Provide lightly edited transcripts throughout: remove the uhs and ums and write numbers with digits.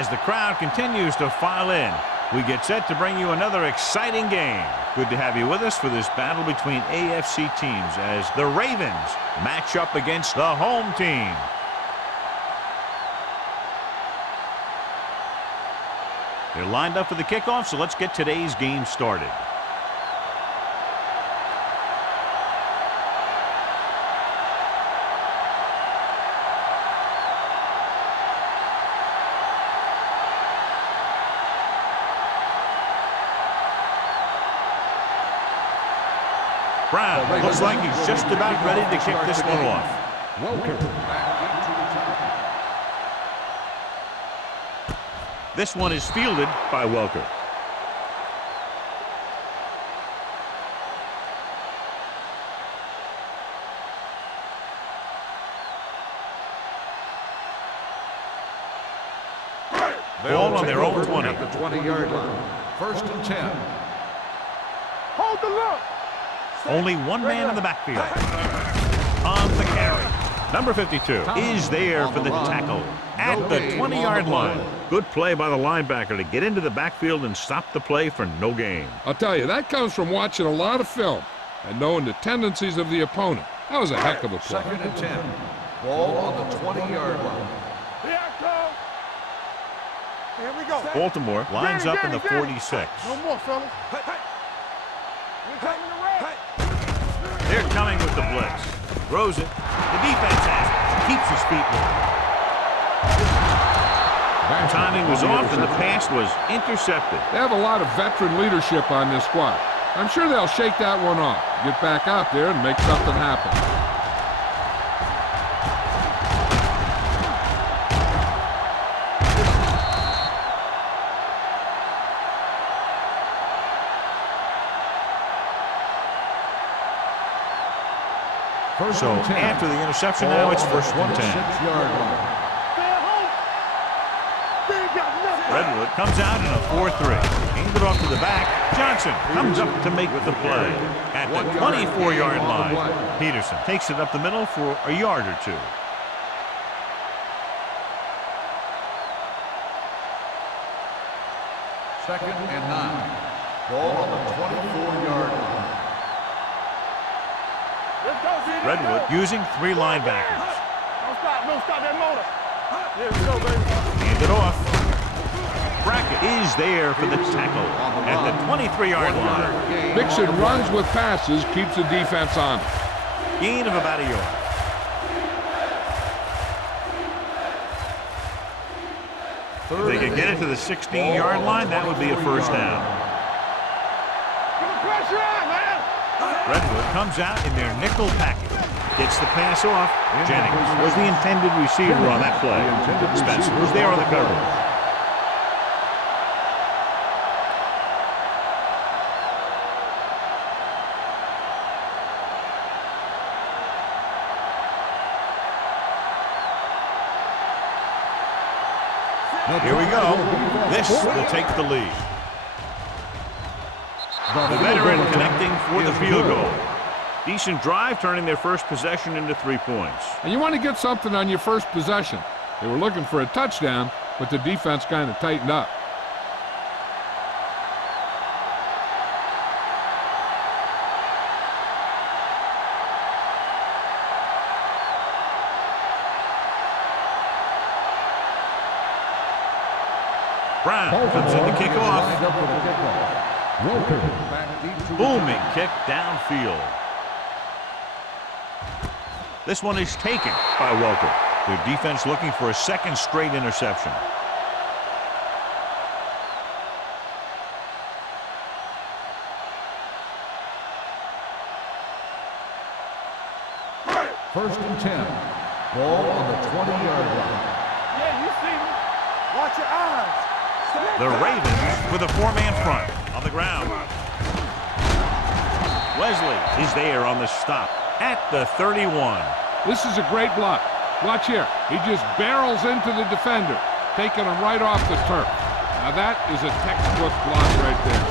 As the crowd continues to file in, we get set to bring you another exciting game. Good to have you with us for this battle between AFC teams as the Ravens match up against the home team. They're lined up for the kickoff, so let's get today's game started. Brown looks like he's just about ready to kick this one off. This one is fielded by Welker. Ball on their own 20. At the 20-yard line. 1st and 10. Hold the look. Only one man in the backfield. On the carry. Number 52 is there for the tackle at the 20-yard line. Good play by the linebacker to get into the backfield and stop the play for no gain. I'll tell you, that comes from watching a lot of film and knowing the tendencies of the opponent. That was a heck of a play. 2nd and 10. Ball on the 20-yard line. Here I go. Here we go. Baltimore lines up in the 46. No more, fellas. We're coming to red. They're coming with the blitz. Throws it. The defense has it. Keeps his feet moving. Timing was off and the pass was intercepted. They have a lot of veteran leadership on this squad. I'm sure they'll shake that one off, get back out there and make something happen. So after the interception, now it's 1st and 10. Redwood comes out in a 4-3. Handed off to the back. Johnson comes up to make the play. At the 24-yard line, Peterson takes it up the middle for a yard or two. Second and 9. Ball on the 24-yard line. Redwood using 3 linebackers. Don't stop that motor. There we go, baby. Hand it off. Brackett is there for the tackle at the 23-yard line. Mixon runs with passes, keeps the defense on. Gain of about a yard. If they could get it to the 16-yard line, that would be a 1st down. Get the pressure on, man. Redwood comes out in their nickel package. Gets the pass off. Jennings was the intended receiver on that play. Spencer was there on the coverage. Here we go. This will take the lead. The veteran connecting for the field goal. Decent drive, turning their first possession into 3 points. And you want to get something on your first possession. They were looking for a touchdown, but the defense kind of tightened up. Brown comes in to kick off. Booming kick downfield. This one is taken by Welker. Their defense looking for a 2nd straight interception. First and 10. Ball on the 20-yard line. Yeah, you see me. Watch your eyes. The Ravens with a 4-man front on the ground. Wesley is there on the stop at the 31. This is a great block. Watch here. He just barrels into the defender, taking him right off the turf. Now that is a textbook block right there.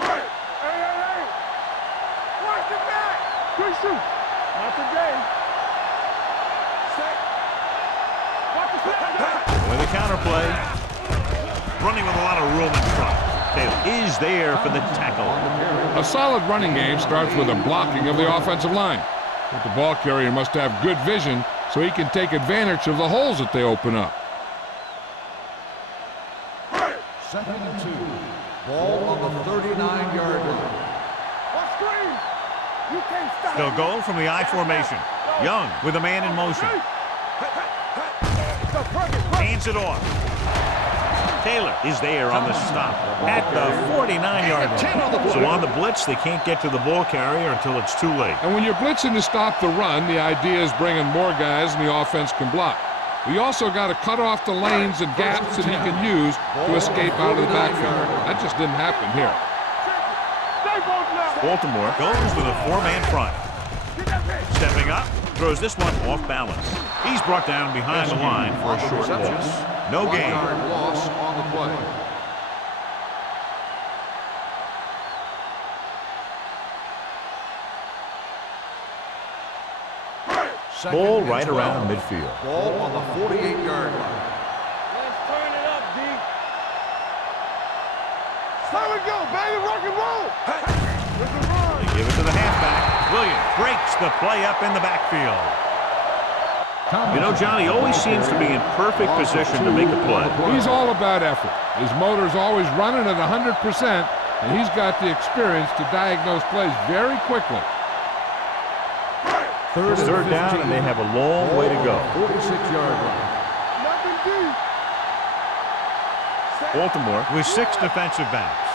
Hey. Watch the back. Good shoot. play. Running with a lot of room in front. Taylor is there for the tackle. A solid running game starts with a blocking of the offensive line. But the ball carrier must have good vision so he can take advantage of the holes that they open up. 2nd and 2. Ball on the 39-yard line. They'll go from the I formation. Young with a man in motion. Hands it off. Taylor is there on the stop at the 49-yard line. So on the blitz, they can't get to the ball carrier until it's too late. And when you're blitzing to stop the run, the idea is bringing more guys and the offense can block. We also got to cut off the lanes and gaps that he can use to escape out of the backfield. That just didn't happen here. Baltimore goes with a 4-man front. Stepping up, throws this one off balance. He's brought down behind the line for a short loss. No gain. 1-yard loss on the play. Ball right around midfield. Ball on the 48-yard line. Let's turn it up, D. There we go, baby. Rock and roll. They give it to the halfback. Williams breaks the play up in the backfield. You know, John, he always seems to be in perfect position to make a play. He's all about effort. His motor's always running at 100%, and he's got the experience to diagnose plays very quickly. It's third down, and they have a long way to go. 46-yard line. Baltimore with 6 defensive backs.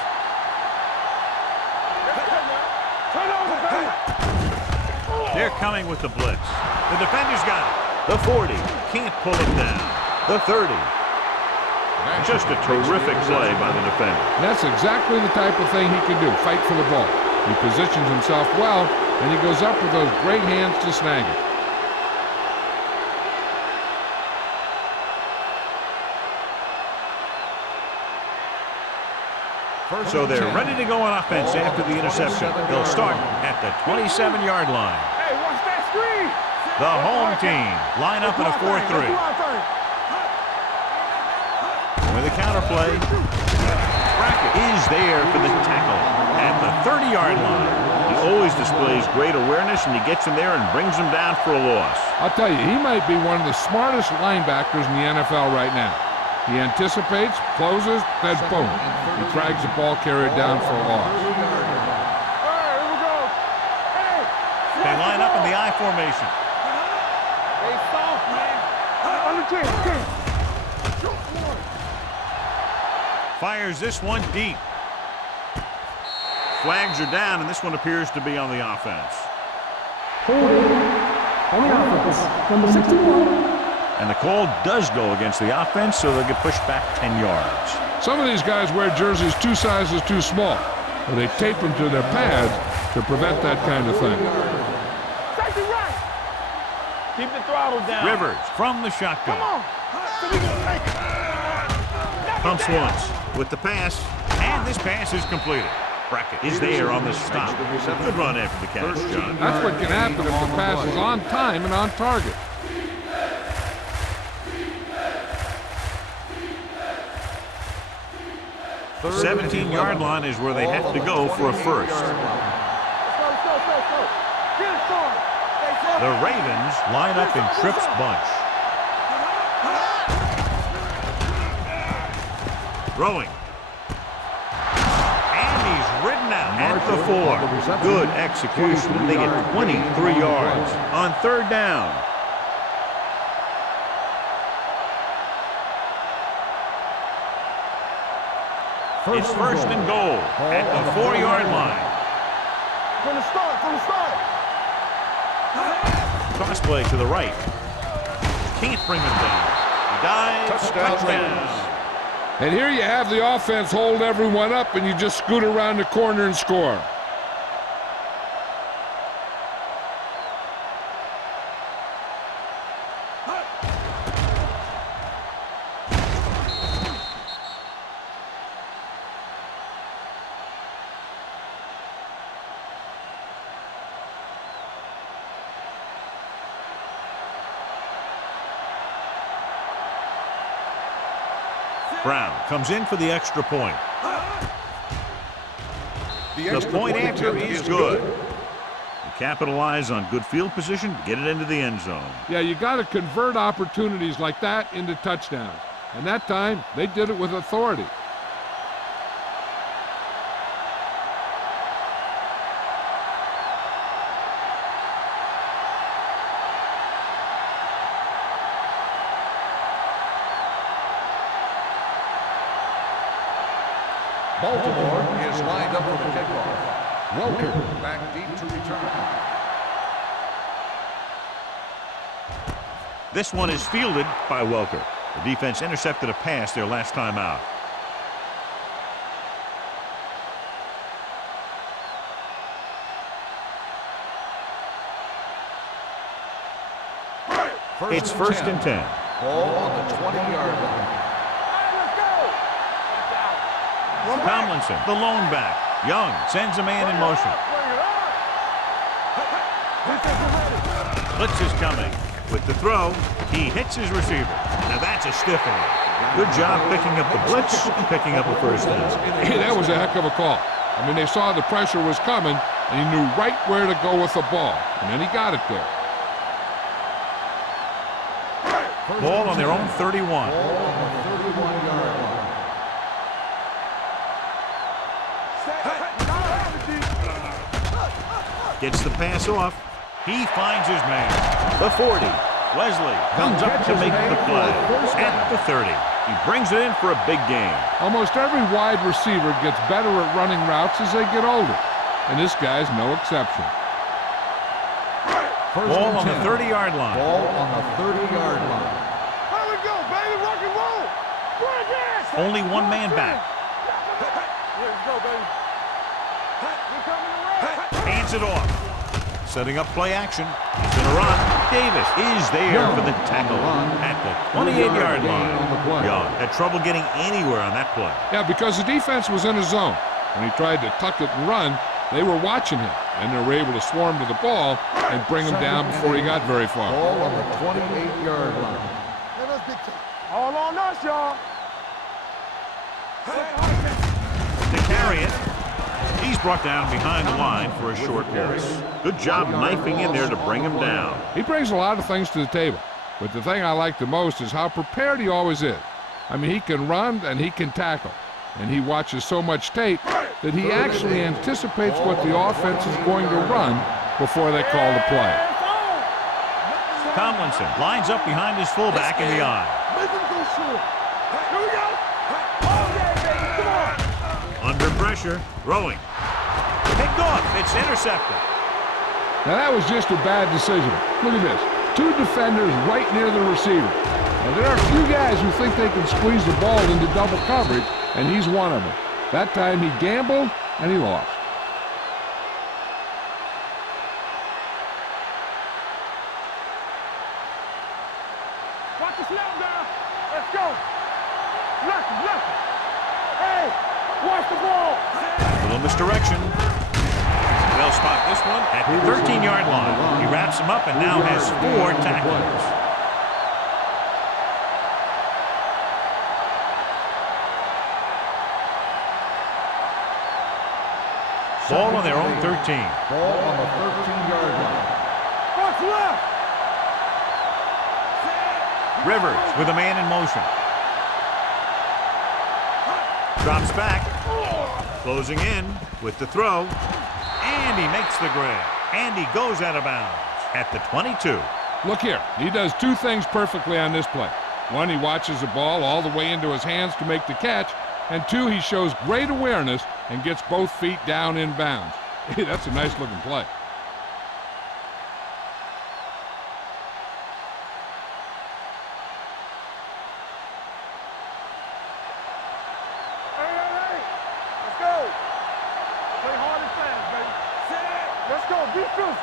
They're coming with the blitz. The defender's got it. The 40 can't pull him down. The 30. Just a terrific play by the defender. That's exactly the type of thing he can do, fight for the ball. He positions himself well, and he goes up with those great hands to snag it. So they're ready to go on offense after the interception. They'll start at the 27-yard line. Hey, watch that screen. The home team line up in a 4-3. With a counterplay, Brackett is there for the tackle at the 30-yard line. He always displays great awareness, and he gets in there and brings him down for a loss. I'll tell you, he might be one of the smartest linebackers in the NFL right now. He anticipates, closes, then boom. He drags the ball carrier down for a loss. All right, here we go. Hey, They line up in the I formation. Stay soft, man. On the 10. Fires this one deep. Flags are down, and this one appears to be on the offense. On the offense, number 61. And the call does go against the offense, so they'll get pushed back 10 yards. Some of these guys wear jerseys 2 sizes too small, or they tape them to their pads to prevent that kind of thing. Safety right. Keep the throttle down. Rivers from the shotgun. Come on. So we can make it. Pumps once with the pass, and this pass is completed. Brackett is there on the stop. Good run after the catch, John. That's what can happen if the pass is on time and on target. 17-yard line is where they have to go for a first. The Ravens line up in Tripp's bunch. Throwing. And he's ridden out at the 4. Good execution, and they get 23 yards on third down. It's first and goal at the 4-yard line. From the start. Cross play to the right. Can't bring him down. He dives. Touchdown. And here you have the offense hold everyone up, and you just scoot around the corner and score. Brown comes in for the extra point. The point after is good. You capitalize on good field position, get it into the end zone. Yeah, you got to convert opportunities like that into touchdowns. And that time, they did it with authority. Baltimore is lined up for the kickoff. Welker back deep to return. This one is fielded by Welker. The defense intercepted a pass their last time out. It's first and 10. Ball on the 20-yard line. Tomlinson, the lone back. Young sends a man in motion. Blitz is coming. With the throw, he hits his receiver. Now that's a stiff one. Good job picking up the blitz, picking up a first down. Hey, that was a heck of a call. I mean, they saw the pressure was coming, and he knew right where to go with the ball. And then he got it there. Ball on their own 31. Ball on the 31-yard line. Gets the pass off. He finds his man. The 40. Wesley comes up to make the play. At the 30. He brings it in for a big gain. Almost every wide receiver gets better at running routes as they get older. And this guy's no exception. Ball on the 30-yard line. Ball on the 30-yard line. Here we go, baby. Rock and roll. Only one man back. Let's go, baby. We're coming around. Hands it off. Setting up play action. He's going to run. Davis is there for the tackle at the 28-yard line. Young had trouble getting anywhere on that play. Yeah, because the defense was in his zone. When he tried to tuck it and run, they were watching him, and they were able to swarm to the ball and bring him down before he got very far. Ball on the 28-yard line. All on us, y'all. To carry it, he's brought down behind the line for a short pass. Good job knifing in there to bring him down. He brings a lot of things to the table, but the thing I like the most is how prepared he always is. I mean, he can run and he can tackle, and he watches so much tape that he actually anticipates what the offense is going to run before they call the play. Tomlinson lines up behind his fullback in the eye. Here we go. Oh, yeah, baby. Come on. Under pressure, throwing. Picked off. It's intercepted. Now that was just a bad decision. Look at this. Two defenders right near the receiver. Now there are a few guys who think they can squeeze the ball into double coverage, and he's one of them. That time he gambled, and he lost. Watch the snap down. Let's go. Left. Hey, watch the ball. A little misdirection. They'll spot this one at the 13-yard line. He wraps him up and now has 4 tackles. Ball on their own 13. Ball on the 13-yard line. Watch left. Rivers with a man in motion. Drops back. Closing in with the throw. And he makes the grab. And he goes out of bounds at the 22. Look here. He does two things perfectly on this play. One, he watches the ball all the way into his hands to make the catch. And two, he shows great awareness and gets both feet down in bounds. Hey, that's a nice-looking play. Hey. Let's go. Play hard and fast, baby. Let's go. Be physical.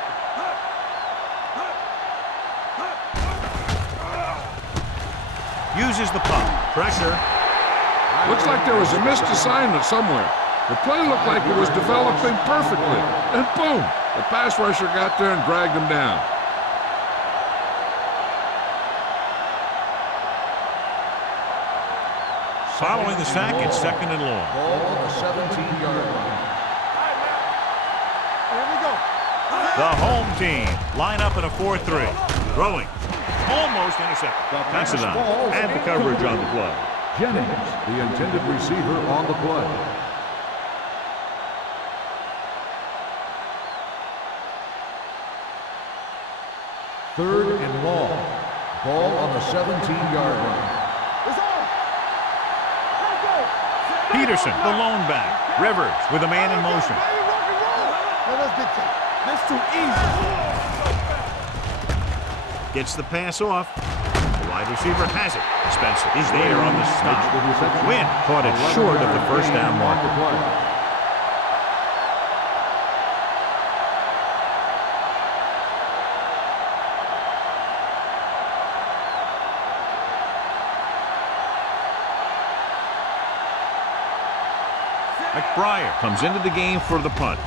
Uses the pump. Pressure. Looks like there was a missed assignment somewhere. The play looked like it was developing perfectly. And boom, the pass rusher got there and dragged him down. Following the sack, it's 2nd and long. Ball on the 17-yard line. Here we go. The home team line up in a 4-3. Throwing. Almost intercepted. Pass it on. And the coverage on the play. Jennings, the intended receiver on the play. Third and long. Ball on the 17-yard line. It's on. Let's go. Peterson, the lone back. Rivers with a man in motion. Baby, rock and roll. Now let's get that. That's too easy. Gets the pass off. The wide receiver has it. Spencer is there on the stop. Wynn caught it short of the first down marker. McBriar comes into the game for the punt.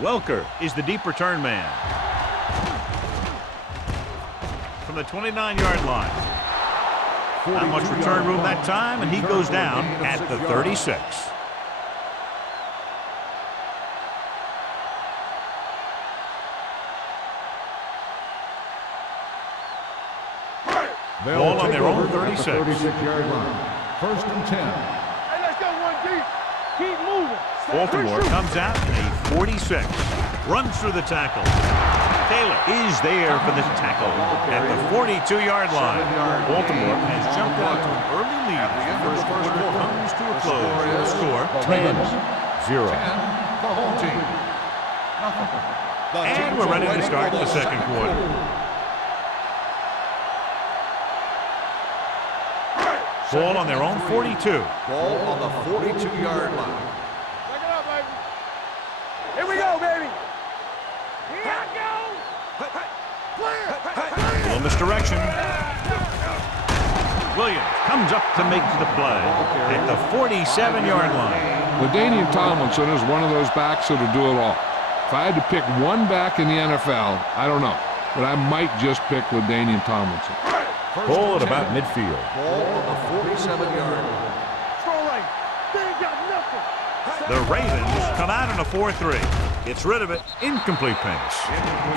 Welker is the deep return man. From the 29-yard line. Not much return room that time, and he goes down at the 36. Ball on their own 36. 36-yard line. First and 10. Hey, let's go one deep. Keep moving. Baltimore comes out in a 46. Runs through the tackle. Taylor is there for the tackle at the 42-yard line. Baltimore has jumped out to an early lead. The first quarter comes to a close. The score 10-0. The home team. Nothing. And we're ready to start the second quarter. Ball on their own 42. Ball on the 42-yard line. Back it up, baby. Here we go, baby. Here I go. A little misdirection. Williams comes up to make the play at the 47-yard line. LaDainian Tomlinson is one of those backs that'll do it all. If I had to pick one back in the NFL, I don't know, but I might just pick LaDainian Tomlinson. Ball at about midfield. Ball on the 47-yard line. Throw right. They ain't got nothing. The Ravens come out in a 4-3. Gets rid of it. Incomplete pass.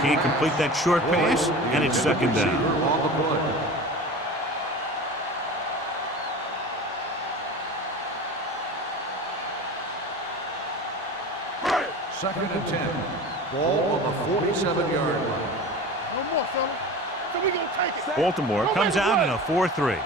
Can't complete that short pass, and it's second down. On the play. Second and 10. Ball on the 47-yard line. No more, fella. So we gonna take it. Baltimore comes out in a 4-3. Turn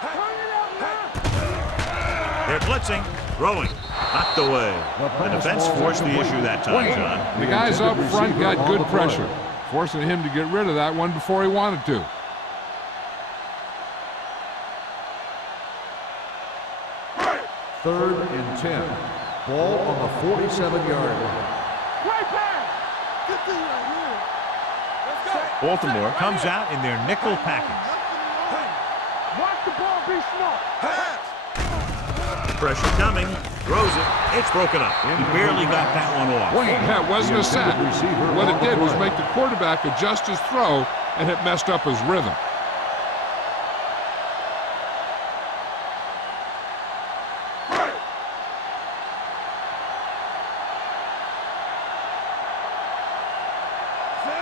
it out now. They're blitzing. Throwing. Knocked away. The defense forced the issue that time, John. The guys up front got good pressure, forcing him to get rid of that one before he wanted to. Third and 10. Ball on the 47-yard line. Right pass. Get these right here. Let's go. Baltimore comes out in their nickel package. Watch the ball be smart. Pressure coming. Throws it. It's broken up. He barely got that one off. That wasn't a sack. What it did was make the quarterback adjust his throw, and it messed up his rhythm.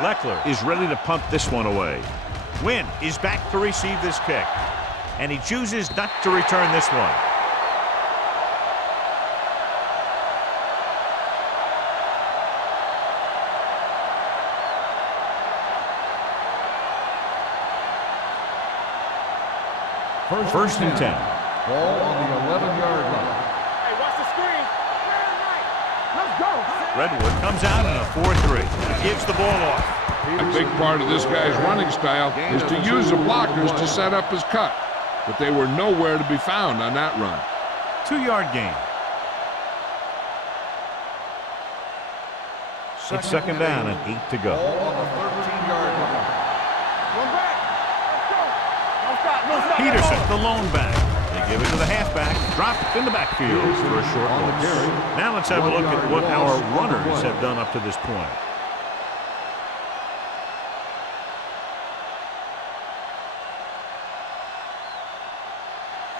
Leckler is ready to punt this one away. Wynn is back to receive this kick. And he chooses not to return this one. First and 10. Ball on the 11-yard line. Hey, watch the screen. Let's go. Redwood comes out in a 4-3. Gives the ball off. A big part of this guy's running style is to use the blockers to set up his cut, but they were nowhere to be found on that run. 2-yard gain. It's second down and 8 to go. Ball on the 13-yard line. One back. Let's go. Don't stop. Don't stop. Peterson, the lone back. They give it to the halfback. Dropped in the backfield for a short loss. Now let's have a look at what our runners have done up to this point.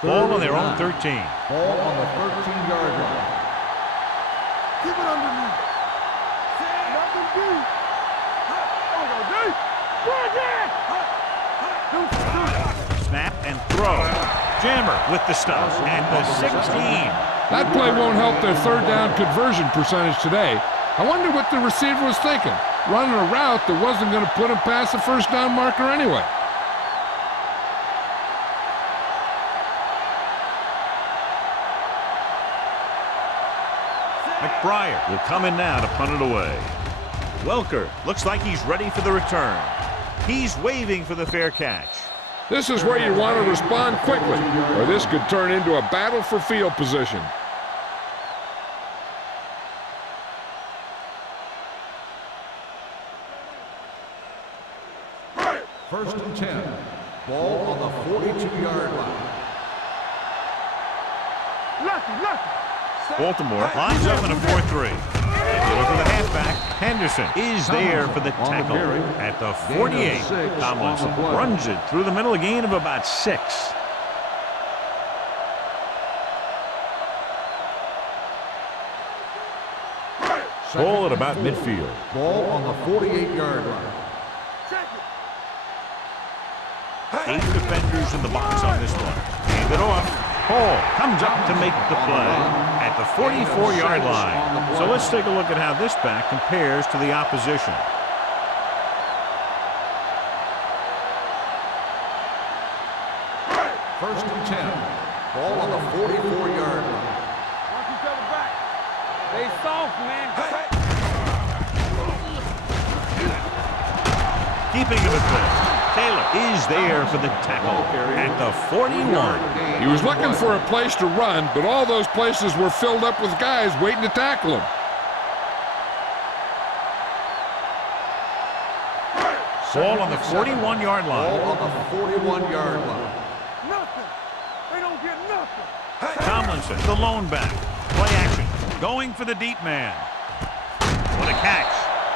Ball on their own 13. Ball on the 13-yard line. Keep it underneath. Nothing deep. Oh, go deep. Bring it. Snap and throw. Jammer with the stop at the 16. That play won't help their third down conversion percentage today. I wonder what the receiver was thinking, running a route that wasn't going to put him past the first down marker anyway. McBriar will come in now to punt it away. Welker looks like he's ready for the return. He's waving for the fair catch. This is where you want to respond quickly, or this could turn into a battle for field position. First and 10. Ball on the 42-yard line. Lucky. Baltimore lines up in a 4-3. And you look at the halfback. Henderson is there for the tackle at the 48. Tomlinson runs it through the middle, a gain of about 6. Ball at about midfield. Ball on the 48-yard line. 8 defenders in the box on this one. Hand it off. Hall comes up to make the play at the 44-yard line. So let's take a look at how this back compares to the opposition. First and 10. Ball on the 44-yard line. Watch each other back. Stay soft, man. Keeping him at play. Taylor is there for the tackle at the 41. He was looking for a place to run, but all those places were filled up with guys waiting to tackle him. Ball on the 41-yard line. Ball on the 41-yard line. Nothing. They don't get nothing. Tomlinson, the lone back. Play action. Going for the deep man. What a catch.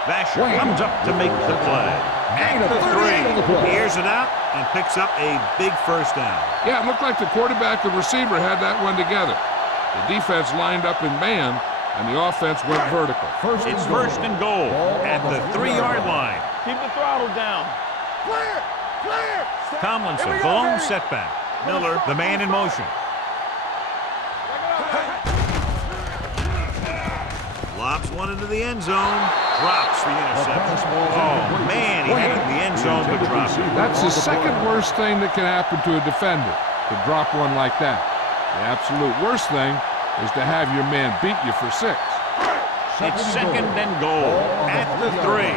Vasher comes up to make the play. At the 3. He airs it out and picks up a big first down. Yeah, it looked like the quarterback and receiver had that one together. The defense lined up in man, and the offense went vertical. It's first and goal at the 3-yard line. Keep the throttle down. Clear. Tomlinson, the lone setback. Miller, the man in motion. Lobs one into the end zone. Drops the interception. Oh, man, he had it in the end zone, but drops it. That's the second worst thing that can happen to a defender, to drop one like that. The absolute worst thing is to have your man beat you for 6. It's second and goal at the 3. Here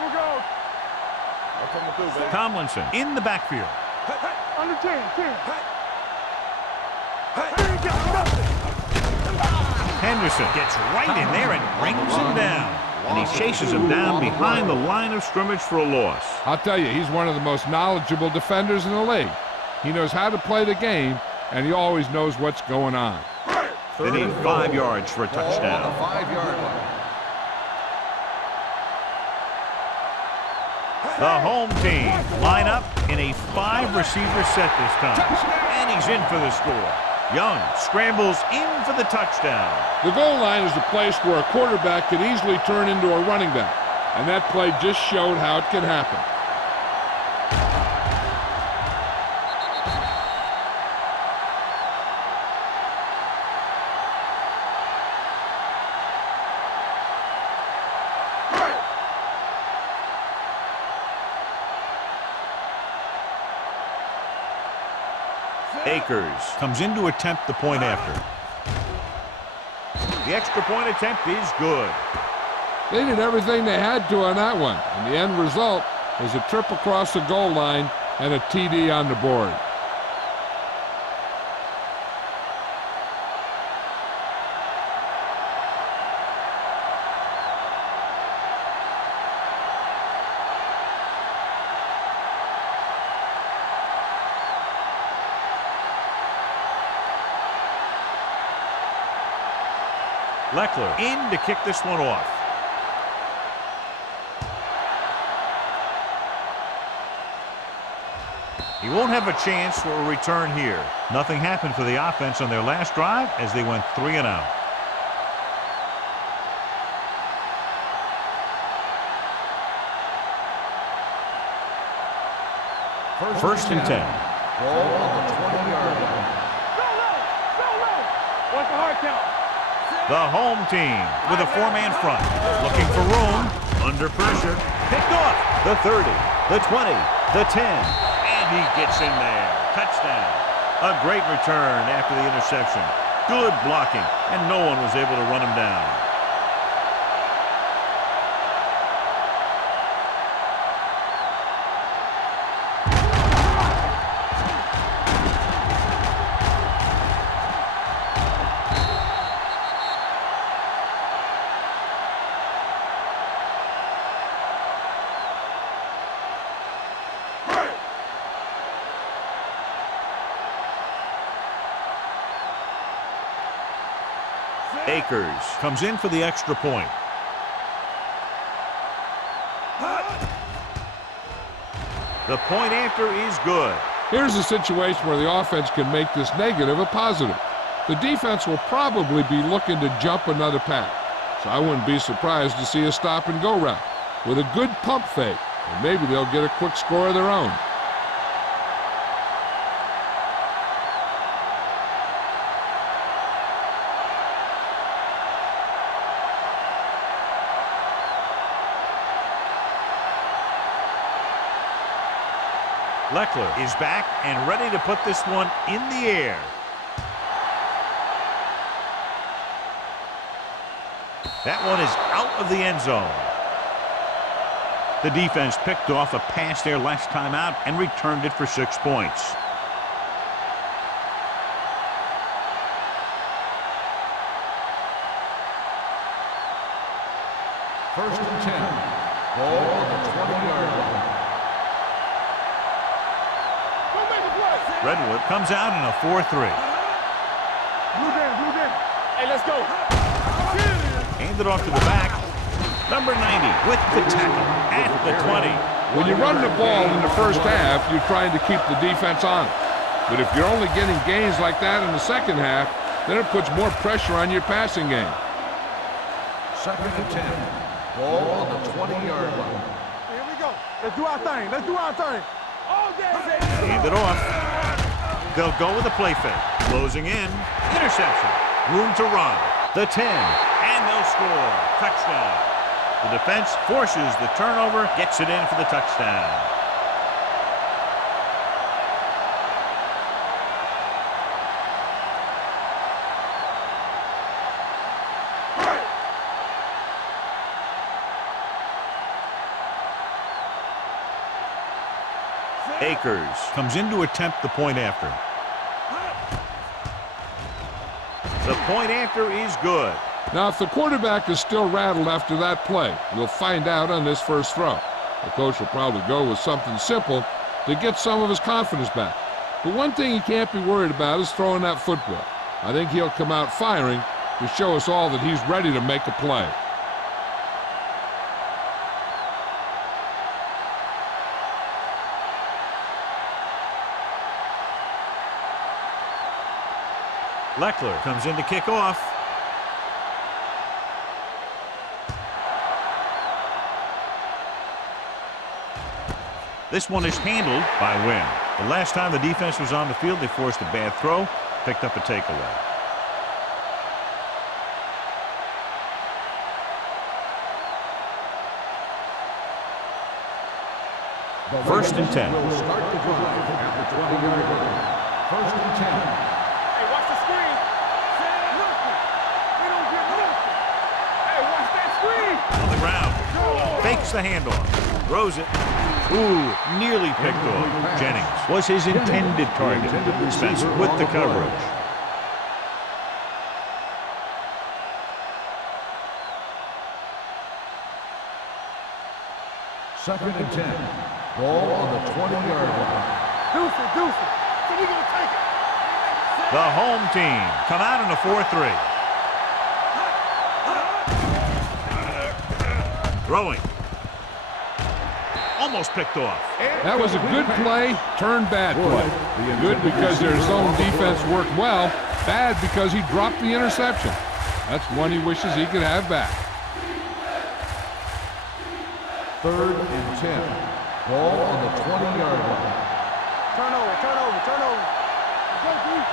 we go. That's what I'm gonna do, baby. Tomlinson in the backfield. Under 10. He ain't got nothing. Henderson gets right in there and brings him down. And he chases him down behind the line of scrimmage for a loss. I'll tell you, he's one of the most knowledgeable defenders in the league. He knows how to play the game, and he always knows what's going on. They need 5 yards for a Ball on touchdown. the 5-yard line. The home team line up in a 5-receiver set this time. And he's in for the score. Young scrambles in for the touchdown. The goal line is the place where a quarterback can easily turn into a running back, and that play just showed how it can happen. Akers comes in to attempt the point after. The extra point attempt is good. They did everything they had to on that one, and the end result is a trip across the goal line and a TD on the board. Leckler in to kick this one off. He won't have a chance for a return here. Nothing happened for the offense on their last drive as they went 3 and out. First and 10. Ball on the 20-yard line. What's the hard count? The home team with a 4-man front. Looking for room. Under pressure. Picked off. The 30. The 20. The 10. And he gets in there. Touchdown. A great return after the interception. Good blocking. And no one was able to run him down. Akers comes in for the extra point. The point after is good. Here's a situation where the offense can make this negative a positive. The defense will probably be looking to jump another pack, so I wouldn't be surprised to see a stop-and-go route with a good pump fake, and maybe they'll get a quick score of their own. Leckler is back and ready to put this one in the air. That one is out of the end zone. The defense picked off a pass their last time out and returned it for 6 points. First and 10. Ball on the 20-yard line. Redwood comes out in a 4-3. Blue game. Hey, let's go. Handed off to the back. Number 90 with the tackle at the 20. When you run the ball in the first half, you're trying to keep the defense on it. But if you're only getting gains like that in the second half, then it puts more pressure on your passing game. Second and 10. Ball on the 20-yard line. Here we go. Let's do our thing. All day. Hand it off. They'll go with a play fake. Closing in. Interception. Room to run. The 10. And they'll score. Touchdown. The defense forces the turnover, gets it in for the touchdown. Akers comes in to attempt the point after. The point after is good. Now, if the quarterback is still rattled after that play, we'll find out on this first throw. The coach will probably go with something simple to get some of his confidence back. But one thing he can't be worried about is throwing that football. I think he'll come out firing to show us all that he's ready to make a play. Leckler comes in to kick off. This one is handled by Wynn. The last time the defense was on the field, they forced a bad throw, picked up a takeaway. First and 10. Will start the drive at the 20-yard line. First and 10. Hey, watch the screen. Nothing. We don't get nothing. Hey, watch that screen. On the ground. Fakes the handoff. Throws it. Ooh, nearly picked off. Jennings was his intended target. Spencer with the coverage. Second and 10. Ball on the 20-yard line. Deuce it. So we gonna take it. The home team come out in a 4-3. Throwing. almost picked off. That was a good play, turned bad play. Good because their zone defense worked well, bad because he dropped the interception. That's one he wishes he could have back. 3rd and 10. Ball on the 20-yard line. Turnover, turnover, turnover. Go, Pete.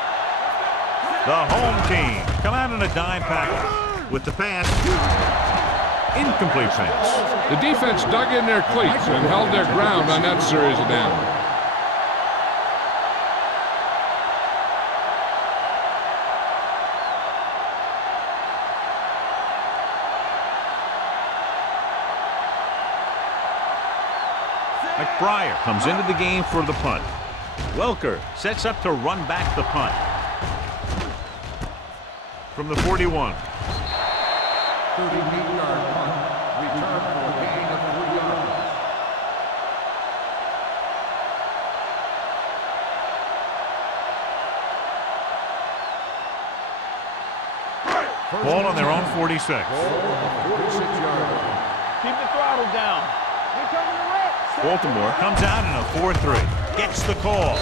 The home team come out in a dime package with the pass. Incomplete pass. The defense dug in their cleats and held their ground on that series of downs. McBriar comes into the game for the punt. Welker sets up to run back the punt. From the 41. 38-yard punt. Return for a gain of 3 yards. Ball on their own 46. Ball on the 46-yard line. Keep the throttle down. We're coming to wreck. Baltimore comes out in a 4-3. Gets the call.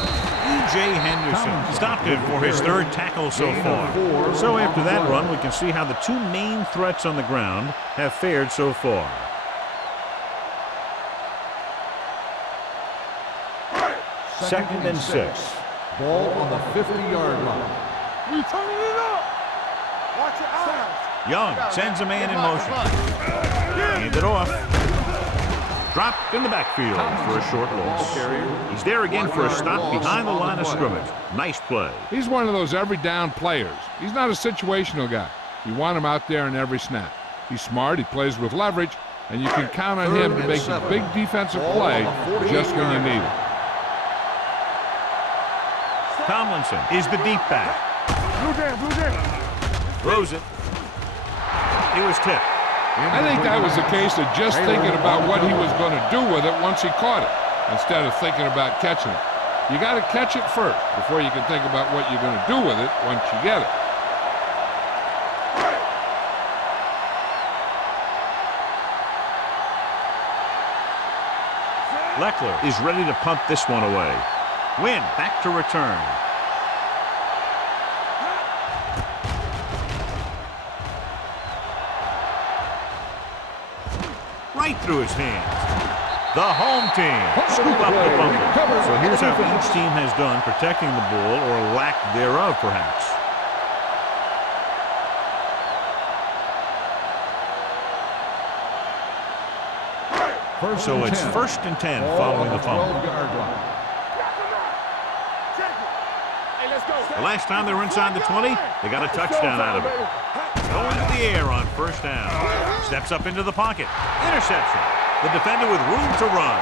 E.J. Henderson stopped it for his 3rd tackle so far. So after that run, we can see how the 2 main threats on the ground have fared so far. Second and 6. Ball on the 50-yard line. We turning it up. Watch your eyes. Young sends a man in motion. Hand it off. Dropped in the backfield for a short loss. He's there again for a stop behind the line of scrimmage. Nice play. He's one of those every down players. He's not a situational guy. You want him out there in every snap. He's smart, he plays with leverage, and you can count on him to make a big defensive play just when you need it. Tomlinson is the deep back. Blue jam. Throws it. He was tipped. I think that was a case of just thinking about what he was going to do with it once he caught it, instead of thinking about catching it. You got to catch it first before you can think about what you're going to do with it once you get it. Leckler is ready to punt this one away. Win back to return. Right through his hands. The home team scoop up the fumble. So here's how each team has done protecting the ball, or lack thereof, perhaps. So it's 1st and 10 following the fumble. The last time they were inside the 20, they got a touchdown out of it. Going to the air on 1st down. Steps up into the pocket. Interception. The defender with room to run.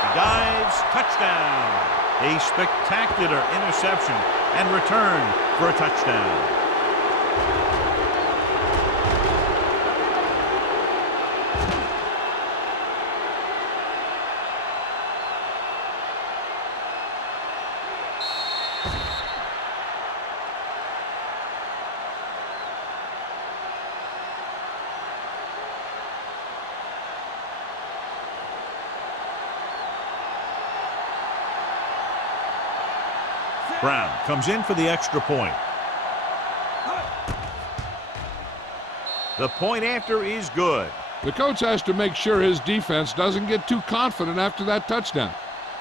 He dives. Touchdown. A spectacular interception and return for a touchdown. Brown comes in for the extra point. The point after is good. The coach has to make sure his defense doesn't get too confident after that touchdown.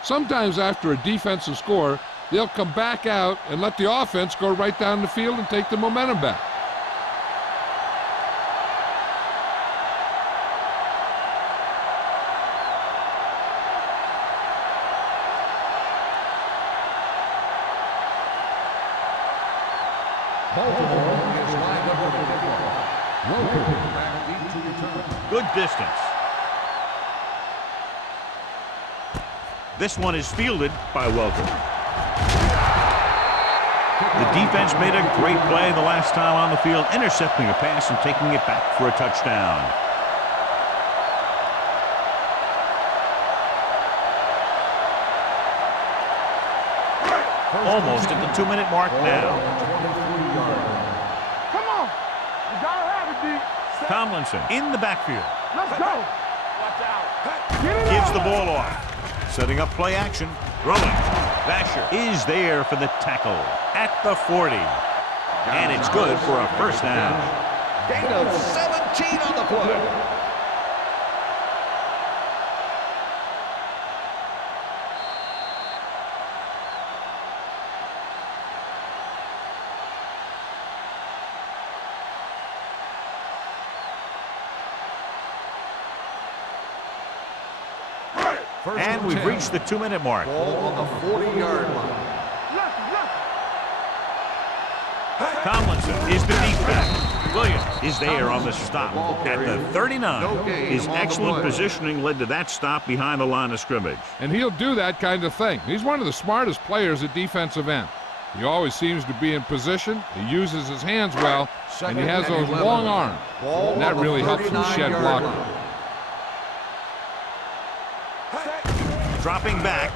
Sometimes after a defensive score, they'll come back out and let the offense go right down the field and take the momentum back. Baltimore is lined up for the kickoff. Welker back deep to return. Good distance. This one is fielded by Welker. The defense made a great play the last time on the field, intercepting a pass and taking it back for a touchdown. Almost at the 2-minute mark now. Come on. You gotta Tomlinson in the backfield. Let's go. Watch out. Get it Gives out. the ball off. Setting up play action. Throwing. Vasher is there for the tackle at the 40. And it's good for a first down. Gain of 17 on the play. And we've reached the 2-minute mark. Ball on the 40-yard line. Tomlinson is the deep back. Williams is there on the stop at the 39. His excellent positioning led to that stop behind the line of scrimmage. And he'll do that kind of thing. He's one of the smartest players at defensive end. He always seems to be in position. He uses his hands well, and he has those long arms. And that really helps him shed blocking. Dropping back.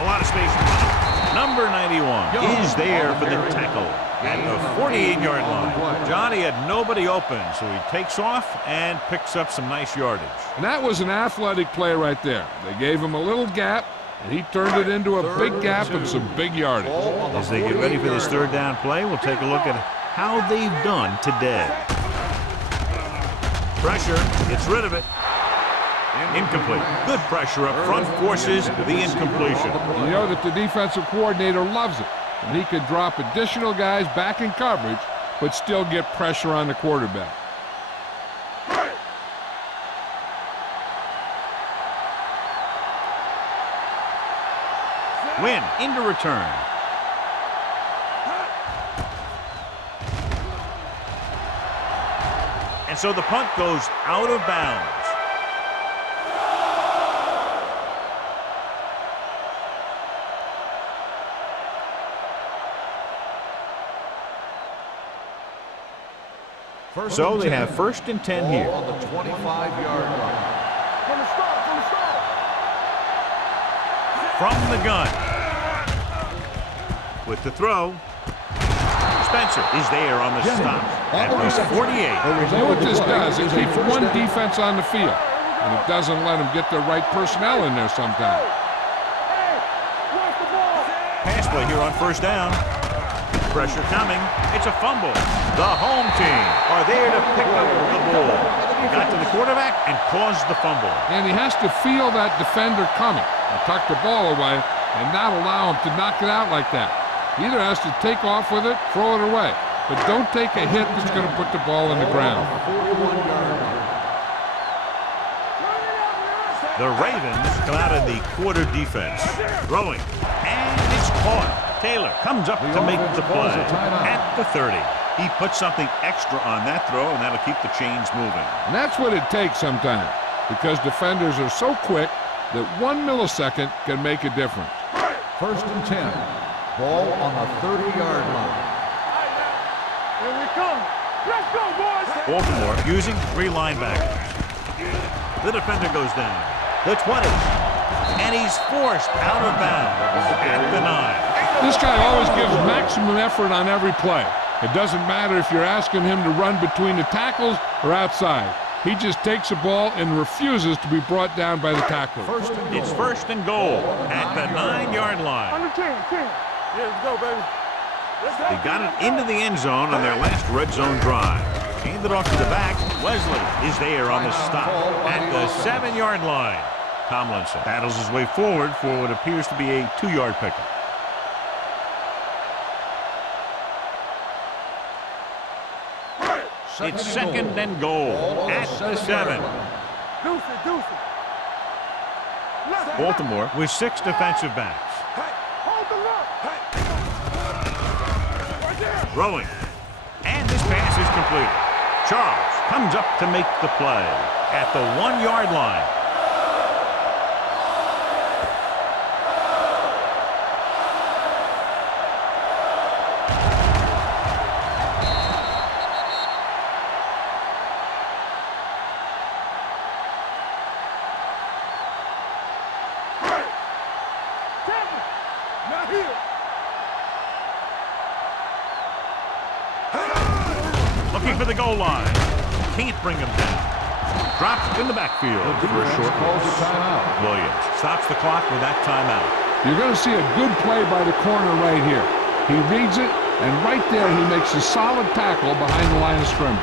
A lot of space in front. Number 91 is there for the tackle at the 48-yard line. Johnny had nobody open, so he takes off and picks up some nice yardage. And that was an athletic play right there. They gave him a little gap, and he turned it into a big gap and some big yardage. As they get ready for this third down play, we'll take a look at how they've done today. Pressure, gets rid of it. Incomplete. Good pressure up front forces the incompletion. You know that the defensive coordinator loves it. And he can drop additional guys back in coverage, but still get pressure on the quarterback. Win into return. And so the punt goes out of bounds. So they have 1st and 10 here. On the 25-yard line. From the start. From the gun. With the throw. Spencer is there on the stop at the 48. You know what this does? It keeps one defense on the field, and it doesn't let them get the right personnel in there sometimes. Hey, watch the ball. Pass play here on 1st down. Pressure coming. It's a fumble. The home team are there to pick up the ball. Got to the quarterback and caused the fumble. And he has to feel that defender coming and tuck the ball away and not allow him to knock it out like that. He either has to take off with it, throw it away. But don't take a hit that's going to put the ball in the ground. The Ravens come out of the quarter defense. Throwing. And it's caught. Taylor comes up to make the play at the 30. He puts something extra on that throw, and that'll keep the chains moving. And that's what it takes sometimes, because defenders are so quick that 1 millisecond can make a difference. 1st and 10. Ball on the 30-yard line. Here we come. Let's go, boys. Baltimore using 3 linebackers. The defender goes down. The 20. And he's forced out of bounds at the 9. This guy always gives maximum effort on every play. It doesn't matter if you're asking him to run between the tackles or outside. He just takes the ball and refuses to be brought down by the tackler. It's 1st and goal at the 9-yard line. Under 10. Yeah, let's go, baby. They got it into the end zone on their last red zone drive. Hand it off to the back. Wesley is there on the stop at the 7-yard line. Tomlinson battles his way forward for what appears to be a 2-yard pickup. It's 2nd and goal at the 7. Deuce. Baltimore with 6 defensive backs. Hold them up. Right there. Throwing. And this pass is completed. Charles comes up to make the play at the 1-yard line. Not here. Looking for the goal line. can't bring him down. Dropped in the backfield The for a defense short calls a loss. timeout. Williams stops the clock with that timeout. You're going to see a good play by the corner right here. He reads it, and right there he makes a solid tackle behind the line of scrimmage.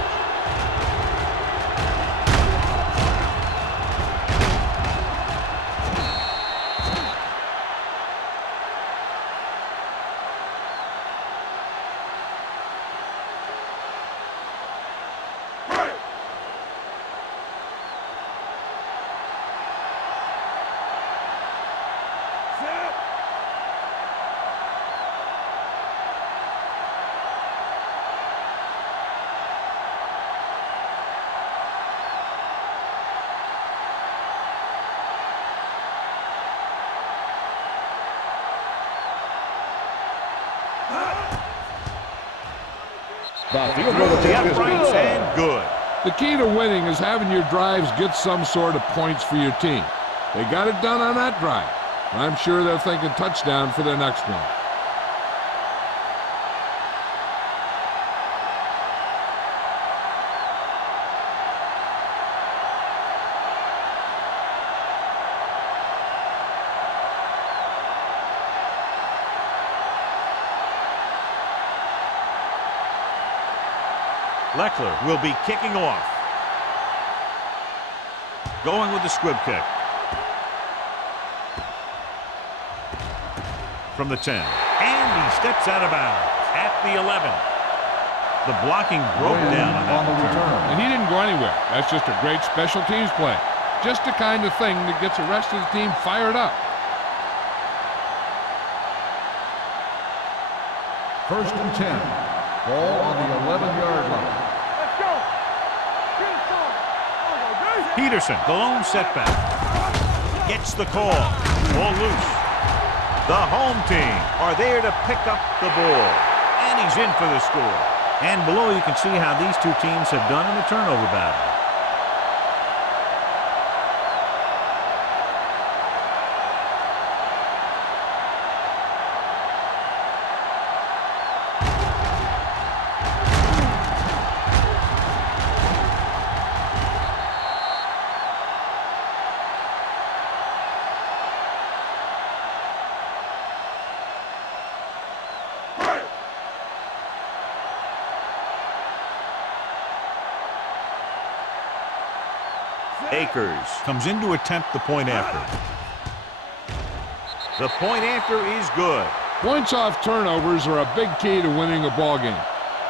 The field Through goal the attempt is uprights good. and good. The key to winning is having your drives get some sort of points for your team. They got it done on that drive. I'm sure they're thinking touchdown for their next one. Leckler will be kicking off. Going with the squib kick. From the 10. And he steps out of bounds at the 11. The blocking broke down on that return. And he didn't go anywhere. That's just a great special teams play. Just the kind of thing that gets the rest of the team fired up. First and 10. Ball on the 11-yard line. Let's go. Get it started. Peterson, the lone setback. Gets the call. Ball loose. The home team are there to pick up the ball. And he's in for the score. And below you can see how these two teams have done in the turnover battle. Akers comes in to attempt the point after. The point after is good. Points off turnovers are a big key to winning a ball game.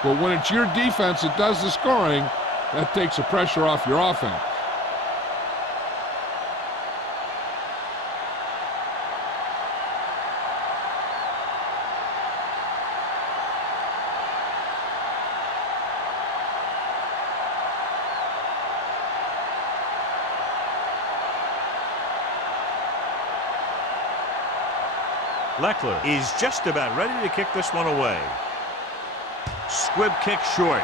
But when it's your defense that does the scoring, that takes the pressure off your offense. Leckler is just about ready to kick this one away. Squib kick short.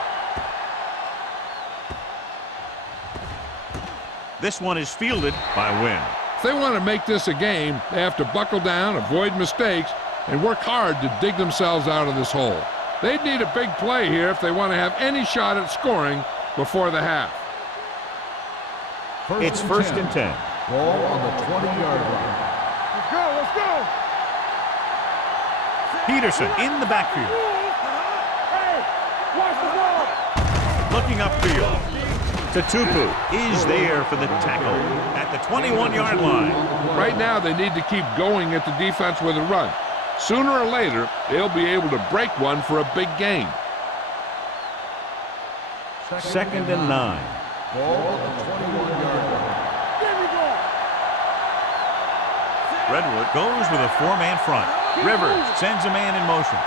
This one is fielded by Wynn. If they want to make this a game, they have to buckle down, avoid mistakes, and work hard to dig themselves out of this hole. They'd need a big play here if they want to have any shot at scoring before the half. It's first and 10. Ball on the 20-yard line. Let's go. Let's go. Peterson in the backfield. Hey, watch the ball. Looking upfield. Tatupu is there for the tackle at the 21-yard line. Right now, they need to keep going at the defense with a run. Sooner or later, they'll be able to break one for a big gain. Second and 9. Ball on the 21-yard line. There we go. Redwood goes with a four-man front. Rivers sends a man in motion.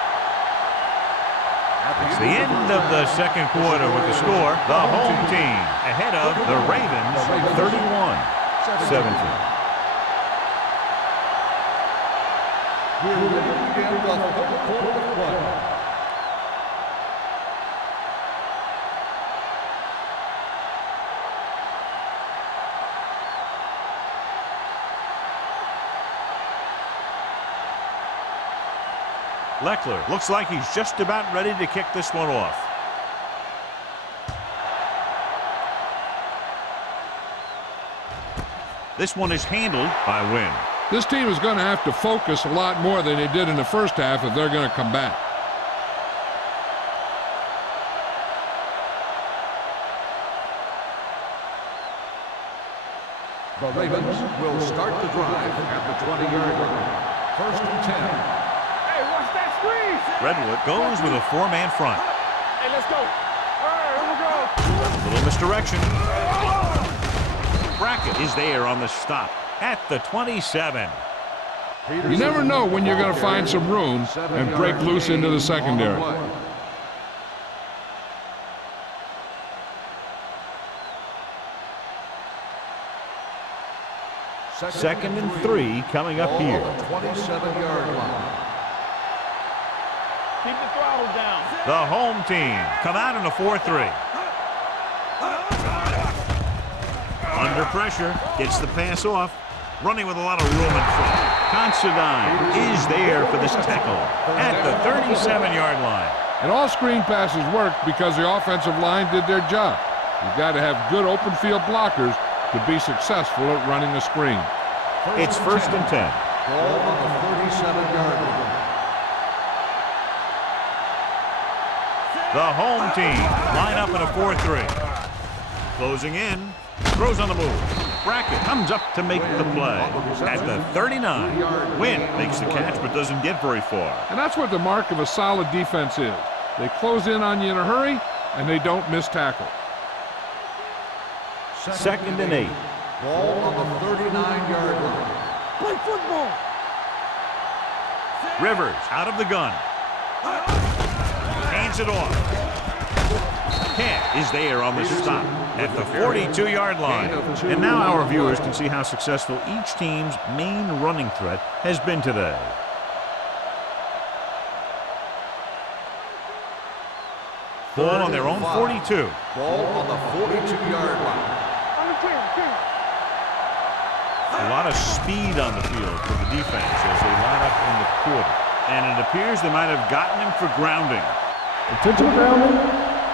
It's the end of the second quarter with the score. The home team ahead of the Ravens 31-17. We're ready to begin the third quarter of play. Leckler looks like he's just about ready to kick this one off. This one is handled by Wynn. This team is going to have to focus a lot more than they did in the first half if they're going to come back. The Ravens will start the drive at the 20-yard line. 1st and 10. Hey, watch that screen. Redwood goes with a 4-man front. Hey, let's go. All right, here we go. Little misdirection. Brackett is there on the stop at the 27. You never know when you're going to find some room and break loose into the secondary. Second and 3 coming up here. 27-yard line. Keep the throttle down. The home team come out in a 4-3. Under pressure, gets the pass off, running with a lot of room in front. Considine is there for this tackle at the 37-yard line. And all screen passes worked because the offensive line did their job. You've got to have good open field blockers to be successful at running a screen. It's 1st and 10. Ball on the 37-yard line. The home team line up in a 4-3. Closing in, throws on the move. Brackett comes up to make the play at the 39. Wynn makes the catch but doesn't get very far. And that's what the mark of a solid defense is. They close in on you in a hurry, and they don't miss tackle. 2nd and 8. Ball on the 39-yard line. Play football. Rivers out of the gun. Hands it off. Kent is there on the stop at the 42-yard line. And now our viewers can see how successful each team's main running threat has been today. Ball on their own 42. Ball on the 42-yard line. A lot of speed on the field for the defense as they line up in the quarter. And it appears they might have gotten him for grounding. Intentional grounding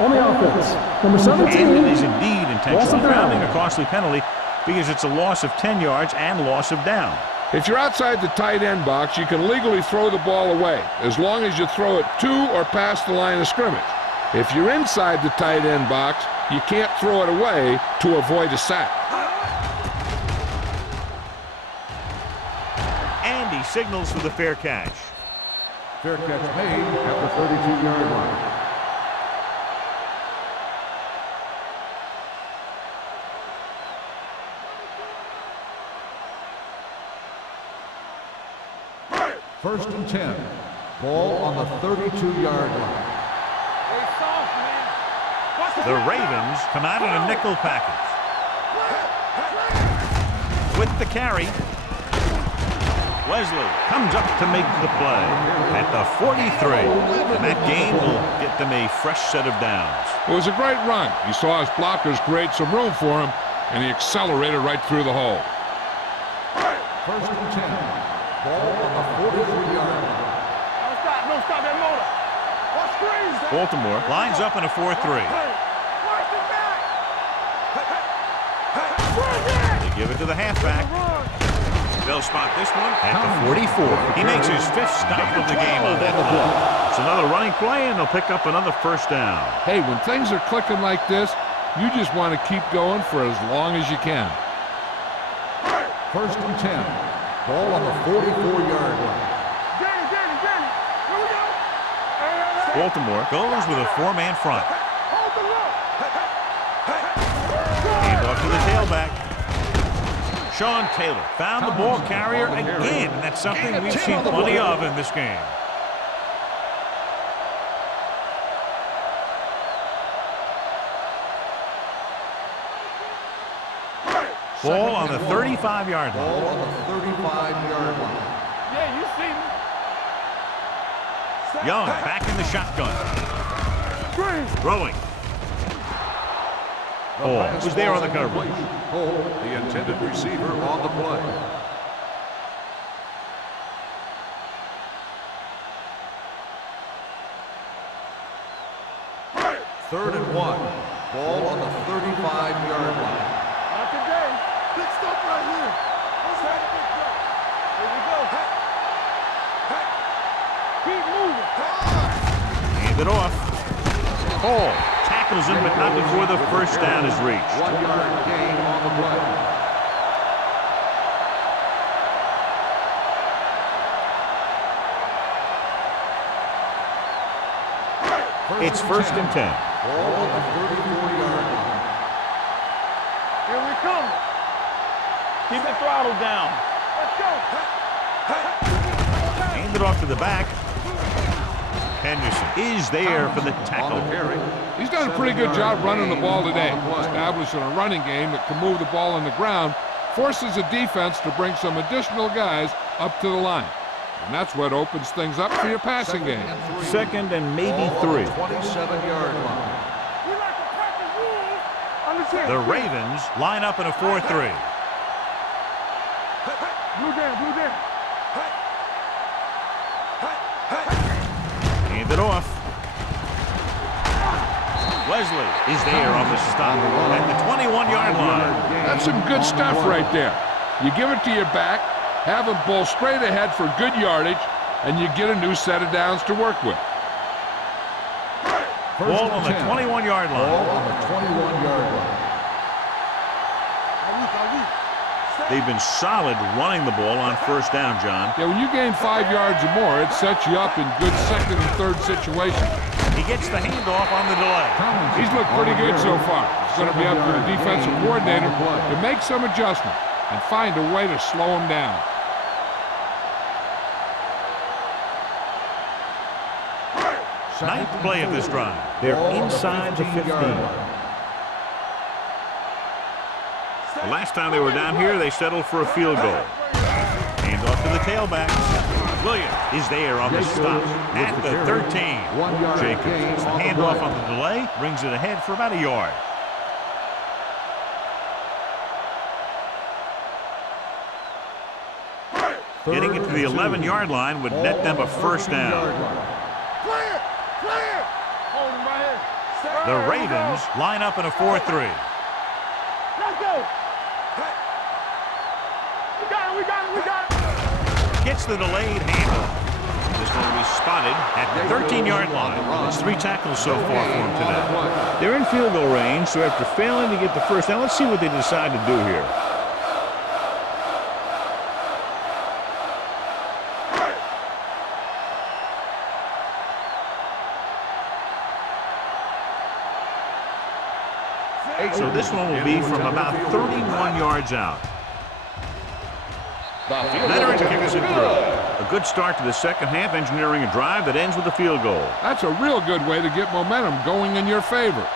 on the offense. Number 17. And it is indeed Loss intentional of down. grounding, a costly penalty because it's a loss of 10 yards and loss of down. If you're outside the tight end box, you can legally throw the ball away as long as you throw it to or past the line of scrimmage. If you're inside the tight end box, you can't throw it away to avoid a sack. And he signals for the fair catch. Fair catch made at the 32-yard line. First and 10. Ball on the 32-yard line. Hey, soft, man. Watch The Ravens come out in a nickel package. With the carry, Wesley comes up to make the play at the 43. And that gain will get them a fresh set of downs. It was a great run. He saw his blockers create some room for him, and he accelerated right through the hole. First and 10. Ball on the 43-yard line. Don't stop that motor. Watch screens. Baltimore lines up in a 4-3. Watch the back. They give it to the halfback. They'll spot this one at the 44. He makes his 5th stop of the game on that play. It's another running play, and they'll pick up another first down. Hey, when things are clicking like this, you just want to keep going for as long as you can. First and 10. Ball on the 44-yard line. Danny. Here we go. Hey. Baltimore goes with a 4-man front. Hold the look. Hand off to the tailback. Sean Taylor found the ball carrier again, and that's something we've seen plenty of in this game. Ball on the 35-yard line. Ball on the 35-yard line. Yeah, you see me. Young back in the shotgun. Screen. Throwing. Ball was there on the coverage. Cole, the intended receiver, on the play. Third and 1. Ball on the 35-yard line. Not today. Big stuff right here. Set. Here we go. Keep moving. Hand it off. Hall tackles him, but not before the first down is reached. 1 yard gain on the play. It's first and 10. Ball at the 34-yard line. Here we come. Keep the throttle down. Let's go. Hand it off to the back. Henderson is there for the On the tackle. carry. He's done a pretty good job running the ball today, establishing a running game that can move the ball on the ground, forces the defense to bring some additional guys up to the line. And that's what opens things up for your passing game. Second and maybe Ball 3. on the 27-yard line. We like to practice rules. Understand? The Ravens line up in a 4-3. Blue down, blue down. Hand it off. Wesley is there on the stop at the 21-yard line. That's some good stuff right there. You give it to your back, have him pull straight ahead for good yardage, and you get a new set of downs to work with. Ball on the 21-yard Ball line. on the 21-yard line. They've been solid running the ball on first down, John. Yeah, when you gain 5 yards or more, it sets you up in good second and third situations. He gets the handoff on the delay. He's looked pretty good so far. It's going to be up to the defensive coordinator to make some adjustment and find a way to slow him down. Ninth play of this drive. They're inside the 15. The last time they were down here, they settled for a field goal. Hand off to the tailback. Williams is there on the stop at the 13. 1 yard Jacobs gain gets the on the handoff play. on the delay, brings it ahead for about a yard. Getting it to the 11-yard line would net them a first down. Clear! Clear! Hold him right here. The Ravens line up in a 4-3. Let's go! We got it, we got it, we got it! Gets the delayed handoff. This one will be spotted at the 13-yard line. It's 3 tackles so far for him today. They're in field goal range, so after failing to get the first down, let's see what they decide to do here. So this one will be from about 31 yards out. Leonard kicks it through. A good start to the second half, engineering a drive that ends with a field goal. That's a real good way to get momentum going in your favor.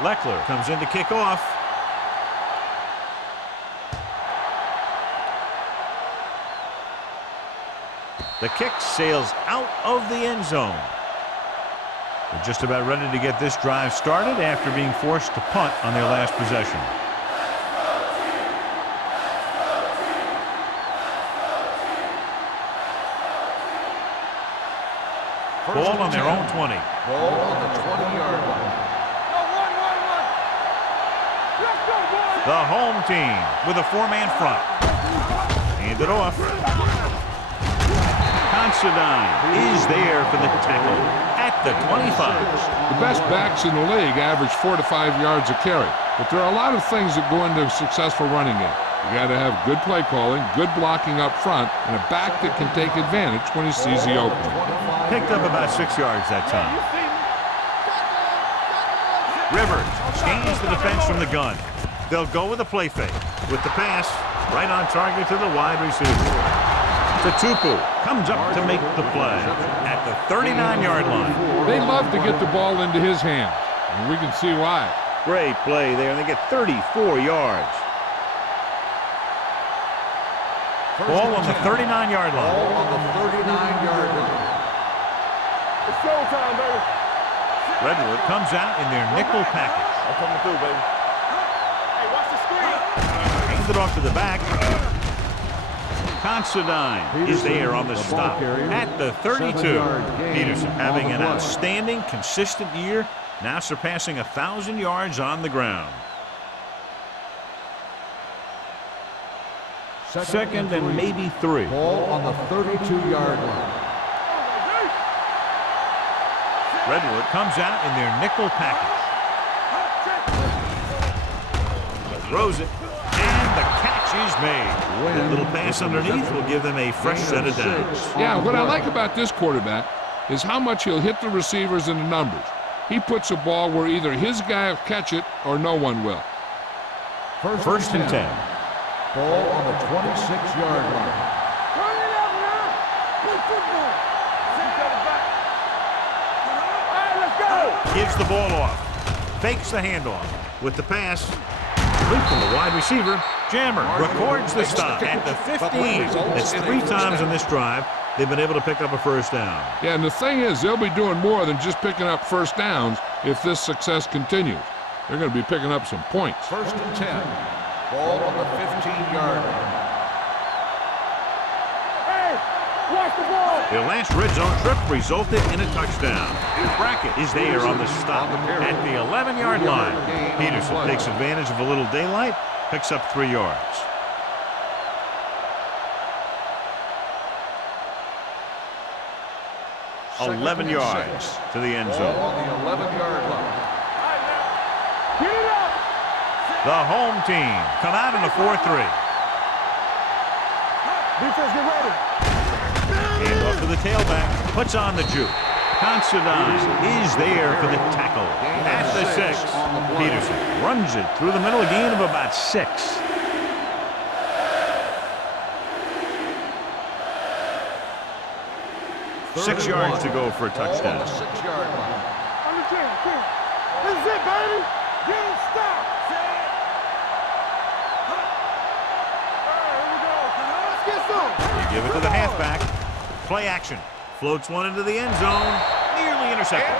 Leckler comes in to kick off. The kick sails out of the end zone. They're just about ready to get this drive started after being forced to punt on their last possession. Ball on their own 20. Ball on the 20-yard line. Let's go, boys! The home team with a 4-man front. Hand it off. Considine is there for the tackle at the 25. The best backs in the league average 4 to 5 yards a carry, but there are a lot of things that go into a successful running game. You got to have good play calling, good blocking up front, and a back that can take advantage when he sees the opening. Picked up about 6 yards that time. Rivers scans the defense from the gun. They'll go with a play fake. With the pass, right on target to the wide receiver. Tatupu comes up to make the play at the 39-yard line. They love to get the ball into his hands, and we can see why. Great play there, and they get 34 yards. Ball on the 39-yard line. Ball on the 39-yard line. It's showtime, baby. Redwood comes out in their nickel package. I'm coming through, baby. Hands it off to the back. Considine is there on the stop at the 32. Peterson having an outstanding, consistent year, now surpassing 1,000 yards on the ground. Second and maybe 3. Ball on the 32-yard line. Redwood comes out in their nickel package. Throws it, and the catch is made. That little pass underneath will give them a fresh set of downs. Yeah, what I like about this quarterback is how much he'll hit the receivers and the numbers. He puts a ball where either his guy will catch it or no one will. First and 10. Ball on the 26-yard line. Turn it up now. Good football. All right, let's go. Gives the ball off. Fakes the handoff. With the pass, complete from the wide receiver. Jammer records the stop at the 15. That's 3 times on this drive they've been able to pick up a first down. Yeah, and the thing is, they'll be doing more than just picking up first downs if this success continues. They're going to be picking up some points. First and 10. Ball on the 15-yard line. Hey, watch the ball. Their last red zone trip resulted in a touchdown. Brackett is there on the stop at the 11-yard line. Peterson takes advantage of a little daylight, picks up 3 yards. Second 11 and yards 6. to the end Ball zone. on the 11-yard line. Get it up. The home team come out in a 4-3. Defense, get ready. Hand off to the tailback, puts on the juke. Considine is there for the tackle at the 6. Peterson runs it through the middle, a gain of about 6. Six yards to go for a touchdown. Ball on the 6-yard line. On the 10. This is it, baby. Get him stop. All right, here we go. Let's get some. You give it to the halfback. Play action. Floats one into the end zone. Nearly intercepted.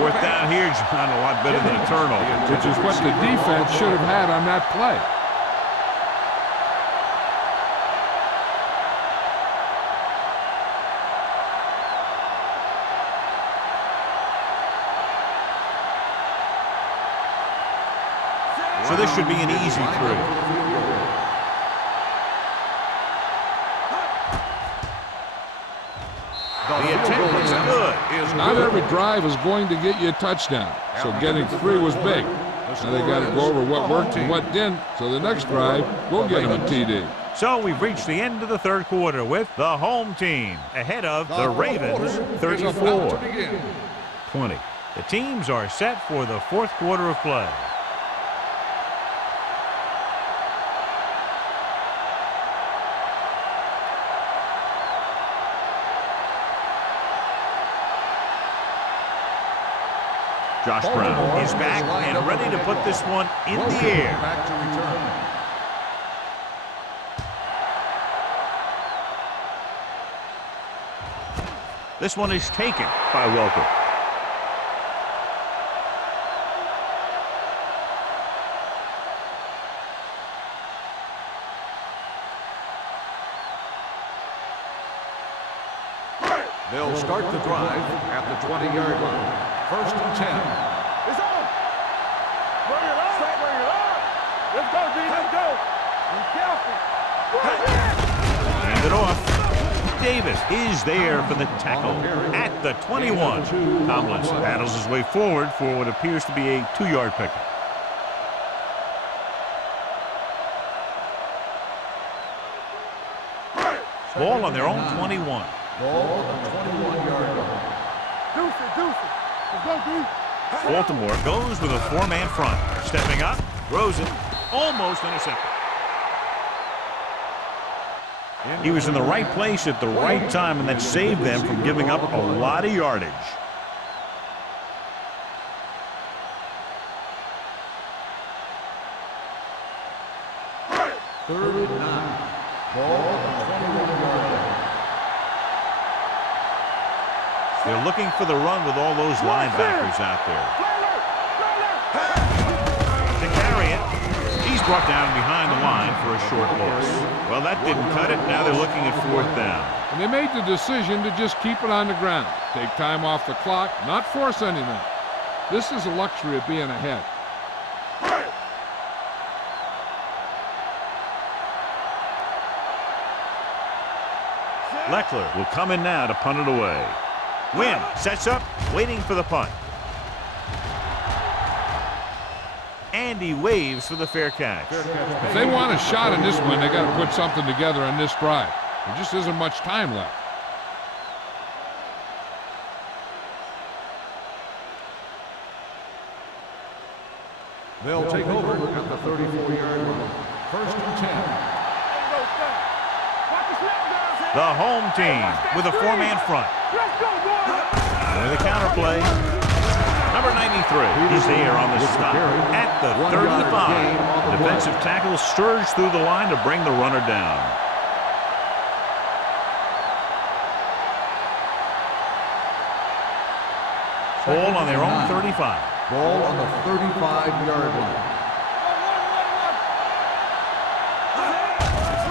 4th down here, John, a lot better than a turnover. Which is what the defense should have had on that play. So this should be an easy 3. The attempt is good. Not every drive is going to get you a touchdown, so getting 3 was big. Now they got to go over what worked and what didn't, so the next drive will get them a TD. So we've reached the end of the 3rd quarter with the home team ahead of the Ravens 34-20. The teams are set for the 4th quarter of play. Josh Brown is back and ready to put this one in the air. Back to return. This one is taken by Welker. They'll start the drive at the 20-yard line. First and 10. It's on. Bring it up. Bring it up. Let's go, D. Let's go. Be careful. Hand it off. Davis is there for the tackle at the 21. Tomlinson paddles his way forward for what appears to be a 2-yard pickup. Ball on their own 21. Ball on the 21-yard line. Deuce it. Let's go, D. Baltimore goes with a 4-man front. Stepping up, throws it, almost intercepted. He was in the right place at the right time, and that saved them from giving up a lot of yardage. Third and 9. Ball on the 21-yard line. They're looking for the run with all those linebackers out there. To carry it, he's brought down behind the line for a short loss. Well, that didn't cut it. Now they're looking at 4th down. And they made the decision to just keep it on the ground. Take time off the clock, not force anything. This is the luxury of being ahead. Leckler will come in now to punt it away. Wynn sets up, waiting for the punt. And he waves for the fair catch. If they want a shot in this one, they got to put something together on this drive. There just isn't much time left. They'll take over at the 34-yard line. 1st and 10. The home team with a 4-man front. With a counter play. Number 93 is there on the stop at the 35. Defensive tackle surged through the line to bring the runner down. Ball on their own 35. Ball on the 35-yard line.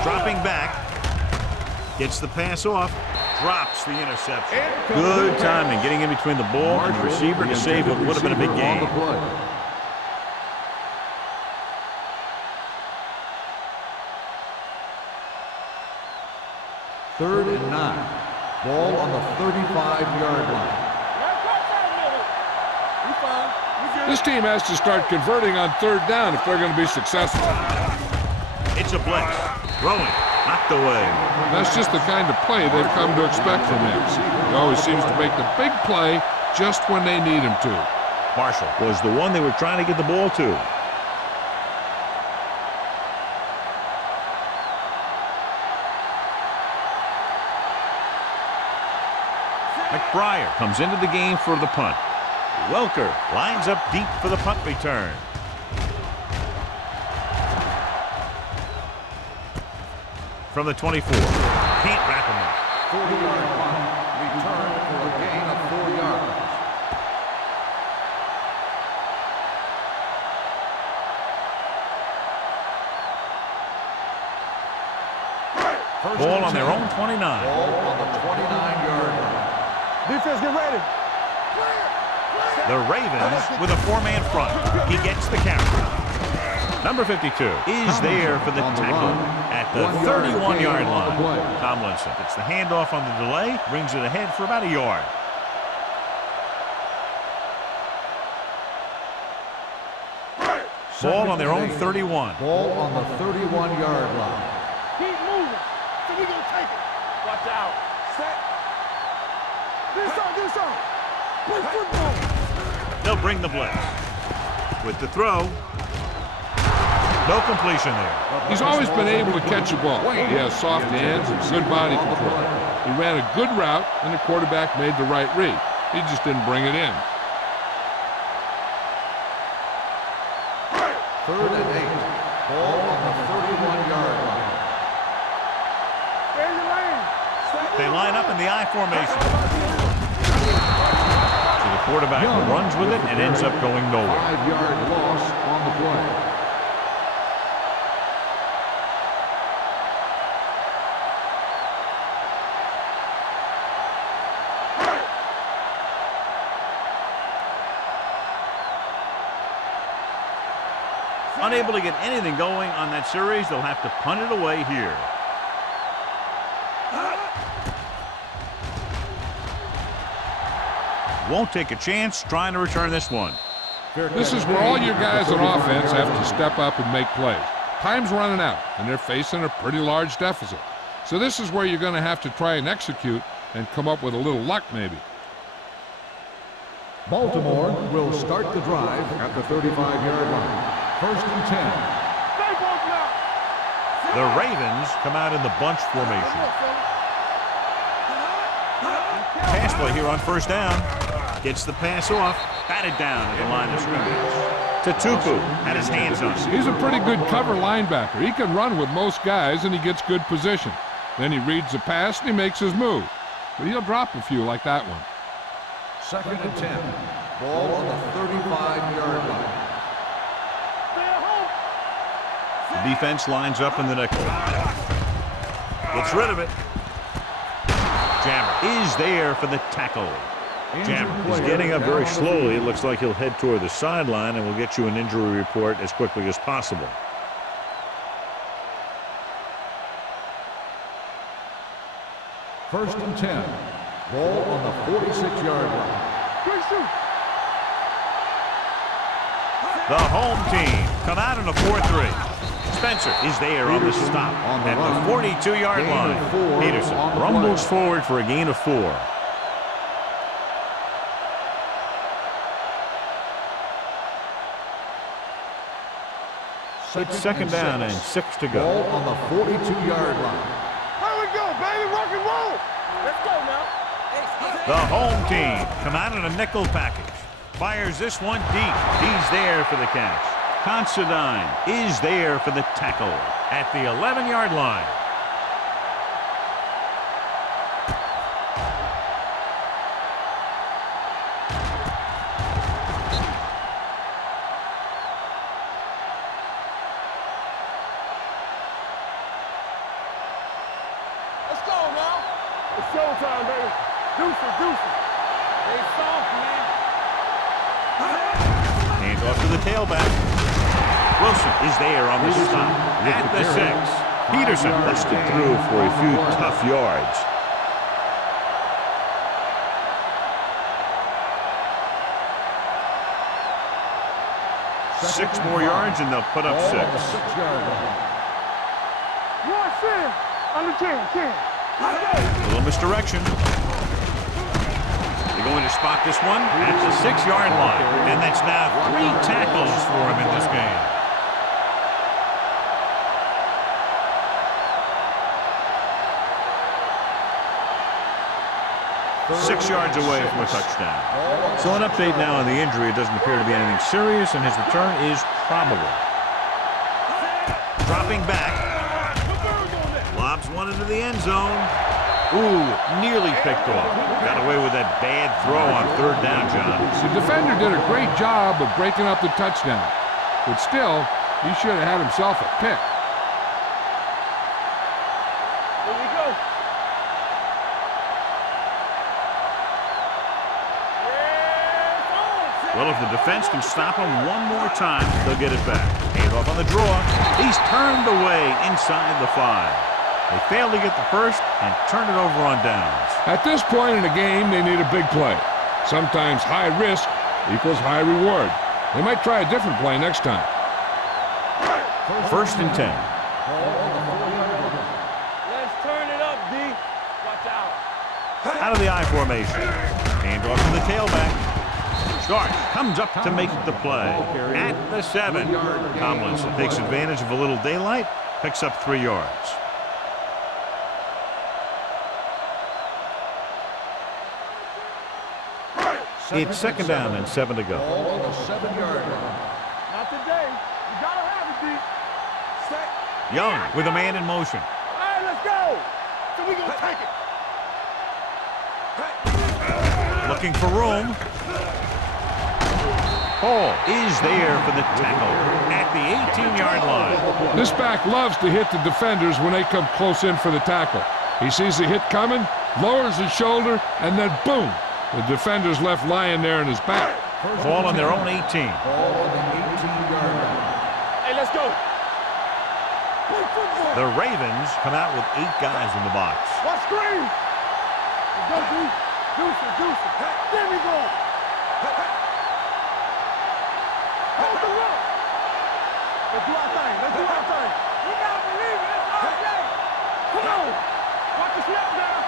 Dropping back. Gets the pass off. Drops the interception. Good timing getting in between the ball and the receiver to save what would have been a big game. 3rd and 9. Ball on the 35-yard line. This team has to start converting on 3rd down if they're going to be successful. It's a blitz. Throwing. Knocked away. That's just the kind of play they've come to expect from him. He always seems to make the big play just when they need him to. Marshall was the one they were trying to get the ball to. McBriar comes into the game for the punt. Welker lines up deep for the punt return. From the 24. Can't wrap him up. 40-yard punt. Return for a gain of 4 yards. Ball on their own 29. Ball on the 29-yard line. Defense, get ready. The Ravens with a 4-man front. He gets the carry. Number 52 is there for the tackle at the 31-yard line. Tomlinson gets the handoff on the delay, brings it ahead for about a yard. Ball on their own 31. Ball on the 31-yard line. Keep moving. So we're going to take it. Watch out. Set. This on. Play football. They'll bring the blitz. With the throw. No completion there. He's always been able to catch a ball. He has soft hands and good body control. He ran a good route, and the quarterback made the right read. He just didn't bring it in. 3rd and 8. Ball on the 31-yard line. Stay in your lane. They line up in the I formation. So the quarterback runs with it and ends up going nowhere. 5-yard loss on the play. Unable to get anything going on that series, they'll have to punt it away here. Won't take a chance trying to return this one. This is where all your guys on offense have to step up and make plays. Time's running out, and they're facing a pretty large deficit. So this is where you're going to have to try and execute and come up with a little luck maybe. Baltimore will start the drive at the 35-yard line. 1st and 10. The Ravens come out in the bunch formation. Pass play here on 1st down. Gets the pass off. Batted down at the line of scrimmage. Tupu had his hands on it. He's a pretty good cover linebacker. He can run with most guys, and he gets good position. Then he reads the pass, and he makes his move. But he'll drop a few like that one. 2nd and 10. Ball on the 35-yard line. The defense lines up in the nickel. Gets rid of it. Jammer is there for the tackle. Jammer is getting up very slowly. It looks like he'll head toward the sideline, and we'll get you an injury report as quickly as possible. First and 10. Ball on the 46-yard line. The home team come out in a 4-3. Spencer is there on the stop at the 42-yard line. Peterson rumbles forward for a gain of 4. It's second down and 6 to go. Ball on the 42-yard line. Here we go, baby. Rock and roll. Let's go now. The home team come out in a nickel package. Fires this one deep. He's there for the catch. Considine is there for the tackle at the 11-yard line. Let's go now. It's showtime, baby. Deuce. They soft, man. Hands off to the tailback. Wilson is there on the stop at the 6. Peterson busted through for a few tough yards. Six more yards and they'll put up 6. Under 10. A little misdirection. They're going to spot this one at the 6-yard line. And that's now 3 tackles for him in this game. Six yards away from a touchdown. So an update now on the injury. It doesn't appear to be anything serious, and his return is probable. Dropping back. Lobs one into the end zone. Ooh, nearly picked off. Got away with that bad throw on 3rd down, John. The defender did a great job of breaking up the touchdown. But still, he should have had himself a pick. Here we go. Well, if the defense can stop him one more time, they'll get it back. Hand off on the draw. He's turned away inside the 5. They failed to get the first and turn it over on downs. At this point in the game, they need a big play. Sometimes high risk equals high reward. They might try a different play next time. First and 10. Let's turn it up, D. Watch out. Out of the I formation. Hand off to the tailback. Stark comes up to make the play at the 7. Tomlinson takes advantage of a little daylight, picks up 3 yards. It's second down and 7 to go. Ball on the 7-yard line. Not today. You gotta have it, D. Set. Young with a man in motion. All right, let's go. So we gonna take it. Looking for room. Hall is there for the tackle at the 18-yard line. This back loves to hit the defenders when they come close in for the tackle. He sees the hit coming, lowers his shoulder, and then boom, the defender's left lying there in his back. Ball on their own 18. Ball on the 18-yard line. Hey, let's go. The Ravens come out with 8 guys in the box. What screen? Let's go, D. Deuce. There we go. Hold the rope. Let's do our thing. We gotta believe it. It's our day. Come on. Watch the snap down.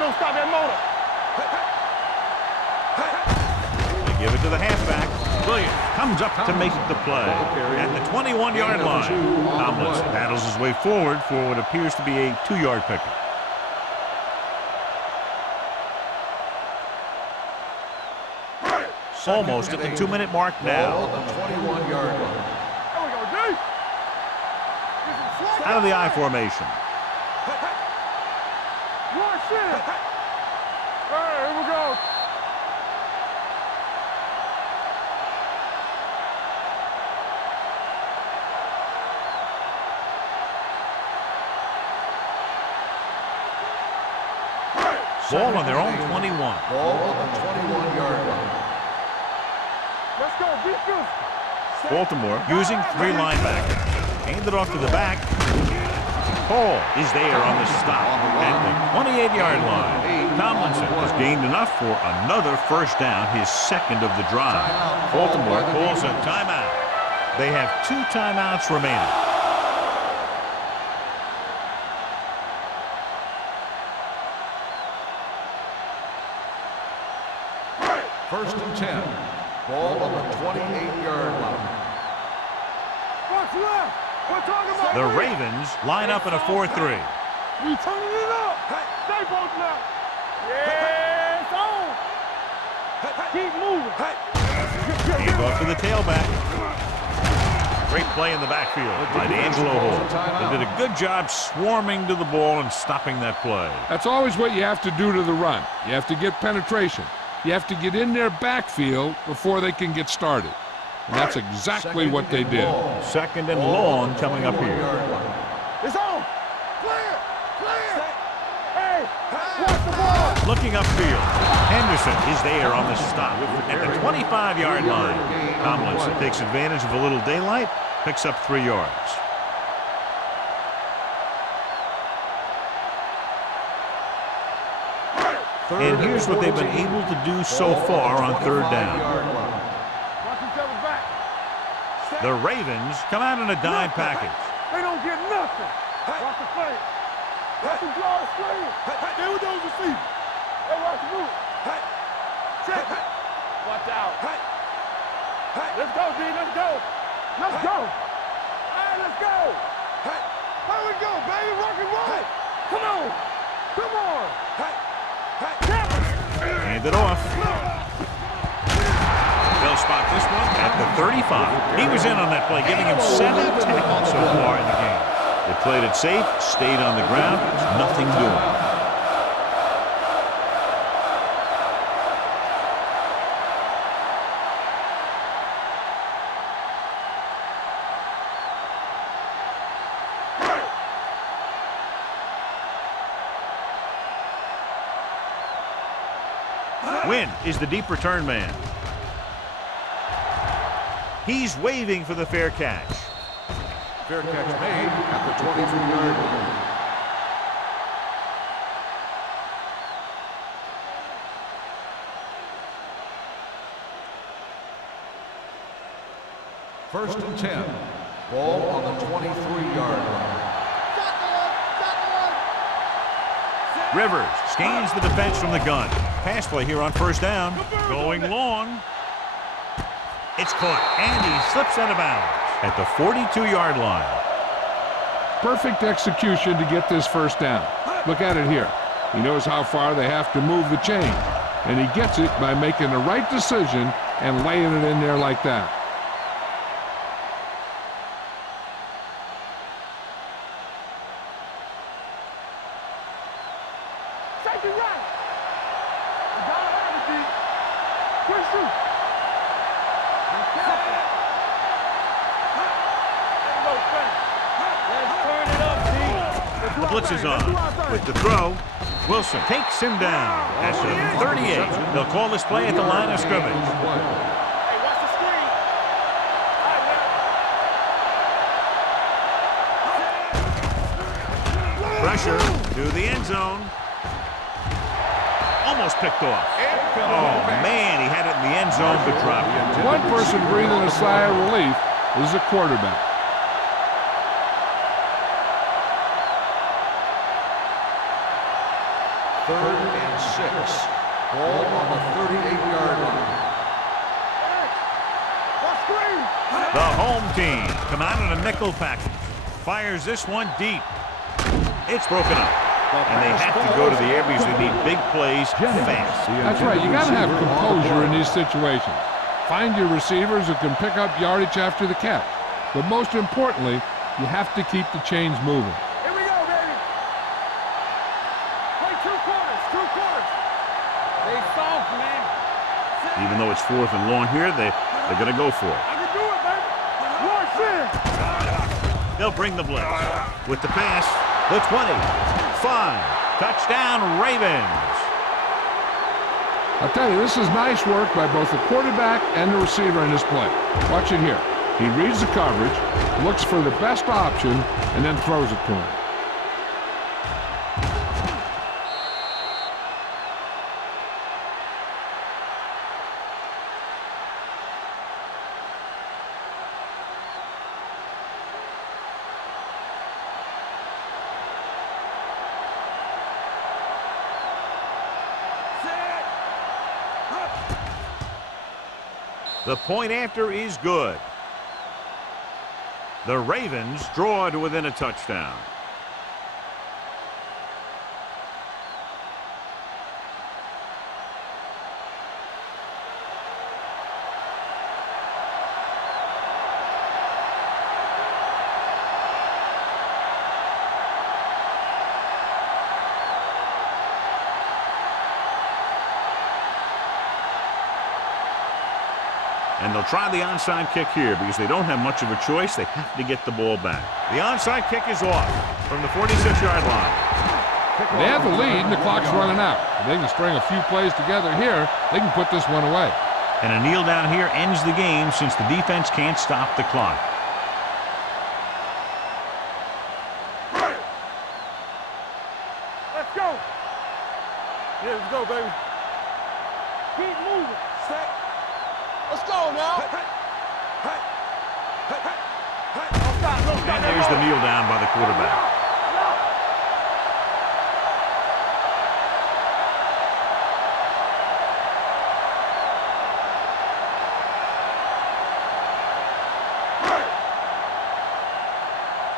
Don't stop that motor. They give it to the halfback. Williams comes up to make the play at the 21-yard line. Tomlinson battles his way forward for what appears to be a 2-yard pickup. Almost at the 2-minute mark now. Ball on the 21-yard line. There we go, D. Out of the I formation. One shit. Here we go. Ball on their own 21. Ball on the 21-yard line. Let's go, defense. Baltimore using 3 linebackers. Hand it off to the back. Hall is there on the stop at the 28-yard line. Tomlinson has gained enough for another first down, his second of the drive. Baltimore calls a timeout. They have 2 timeouts remaining. First and 10. Ball on the 28-yard line. What's left? We're talking about The Ravens line up in a 4-3. We turning it up. Stay both now. Yes, on. Keep moving. Hand off to the tailback. Great play in the backfield by D'Angelo Hall. They did a good job swarming to the ball and stopping that play. That's always what you have to do to the run. You have to get penetration. You have to get in their backfield before they can get started. And that's exactly what they did. Second and long coming up here. It's on. Clear. Clear. Hey, watch the ball. Looking upfield. Henderson is there on the stop at the 25-yard line. Tomlinson takes advantage of a little daylight, picks up 3 yards. And here's what they've been able to do so far on 3rd down. Watch each other back. The Ravens come out in a dime package. They don't get nothing. Watch the play. Watch them draw the screen. Stay with those receivers. Hey, watch the move. Check it. Watch out. Let's go, D. Let's go. Let's go. All right, let's go. Here we go, baby. Rock and roll. Come on. Come on. Hand it off. They'll spot this one at the 35. He was in on that play, giving him 7 tackles so far in the game. They played it safe, stayed on the ground. There's nothing doing. Wynn is the deep return man. He's waving for the fair catch. Fair catch made at the 23-yard line. First and 10. Ball on the 23-yard line. Rivers scans the defense from the gun. Pass play here on 1st down. Going long. It's caught, and he slips out of bounds at the 42-yard line. Perfect execution to get this 1st down. Look at it here. He knows how far they have to move the chain, and he gets it by making the right decision and laying it in there like that. Take it right. You gotta have it, D. Quick shoot. The blitz is on. With the throw, Wilson takes him down at the 38. They'll call this play at the line of scrimmage. Hey, watch the screen. Pressure to the end zone. Almost picked off. Oh, man, he had it in the end zone, but dropped it. One person breathing a sigh of relief is the quarterback. Third and 6. Ball on the 38-yard line. The home team come out in a nickel package. Fires this one deep. It's broken up. And they have to go to the air because they need big plays fast. That's right. You got to have composure in these situations. Find your receivers who can pick up yardage after the catch. But most importantly, you have to keep the chains moving. Here we go, baby. Play 2 quarters. 2 quarters. They soft, man. Even though it's 4th and long here, they're going to go for it. I can do it, baby. Watch this. They'll bring the blitz. With the pass, the 20. 5. Touchdown, Ravens. I'll tell you, this is nice work by both the quarterback and the receiver in this play. Watch it here. He reads the coverage, looks for the best option, and then throws it to him. The point after is good. The Ravens draw to within a touchdown. And they'll try the onside kick here because they don't have much of a choice. They have to get the ball back. The onside kick is off from the 46-yard line. They have the lead and the clock's running out. If they can string a few plays together here, they can put this one away. And a kneel down here ends the game since the defense can't stop the clock. Let's go. Yeah, let's go, baby. Keep moving. Set. Let's go now. And there's the kneel down by the quarterback.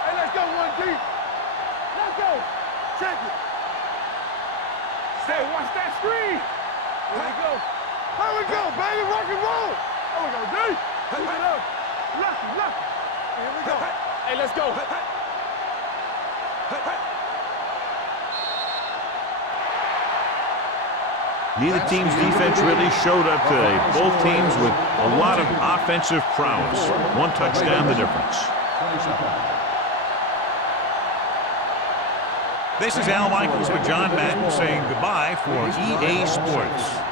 Hey, let's go, 1 deep. Let's go. Check it. Stay, watch that screen. Here we go. Here we go, baby. Rock and roll. There we go, D. Keep it up. Lucky. Here we go. Hey, let's go. Neither team's defense really showed up today. Both teams with a lot of offensive prowess. One touchdown, the difference. This is Al Michaels with John Madden saying goodbye for EA Sports.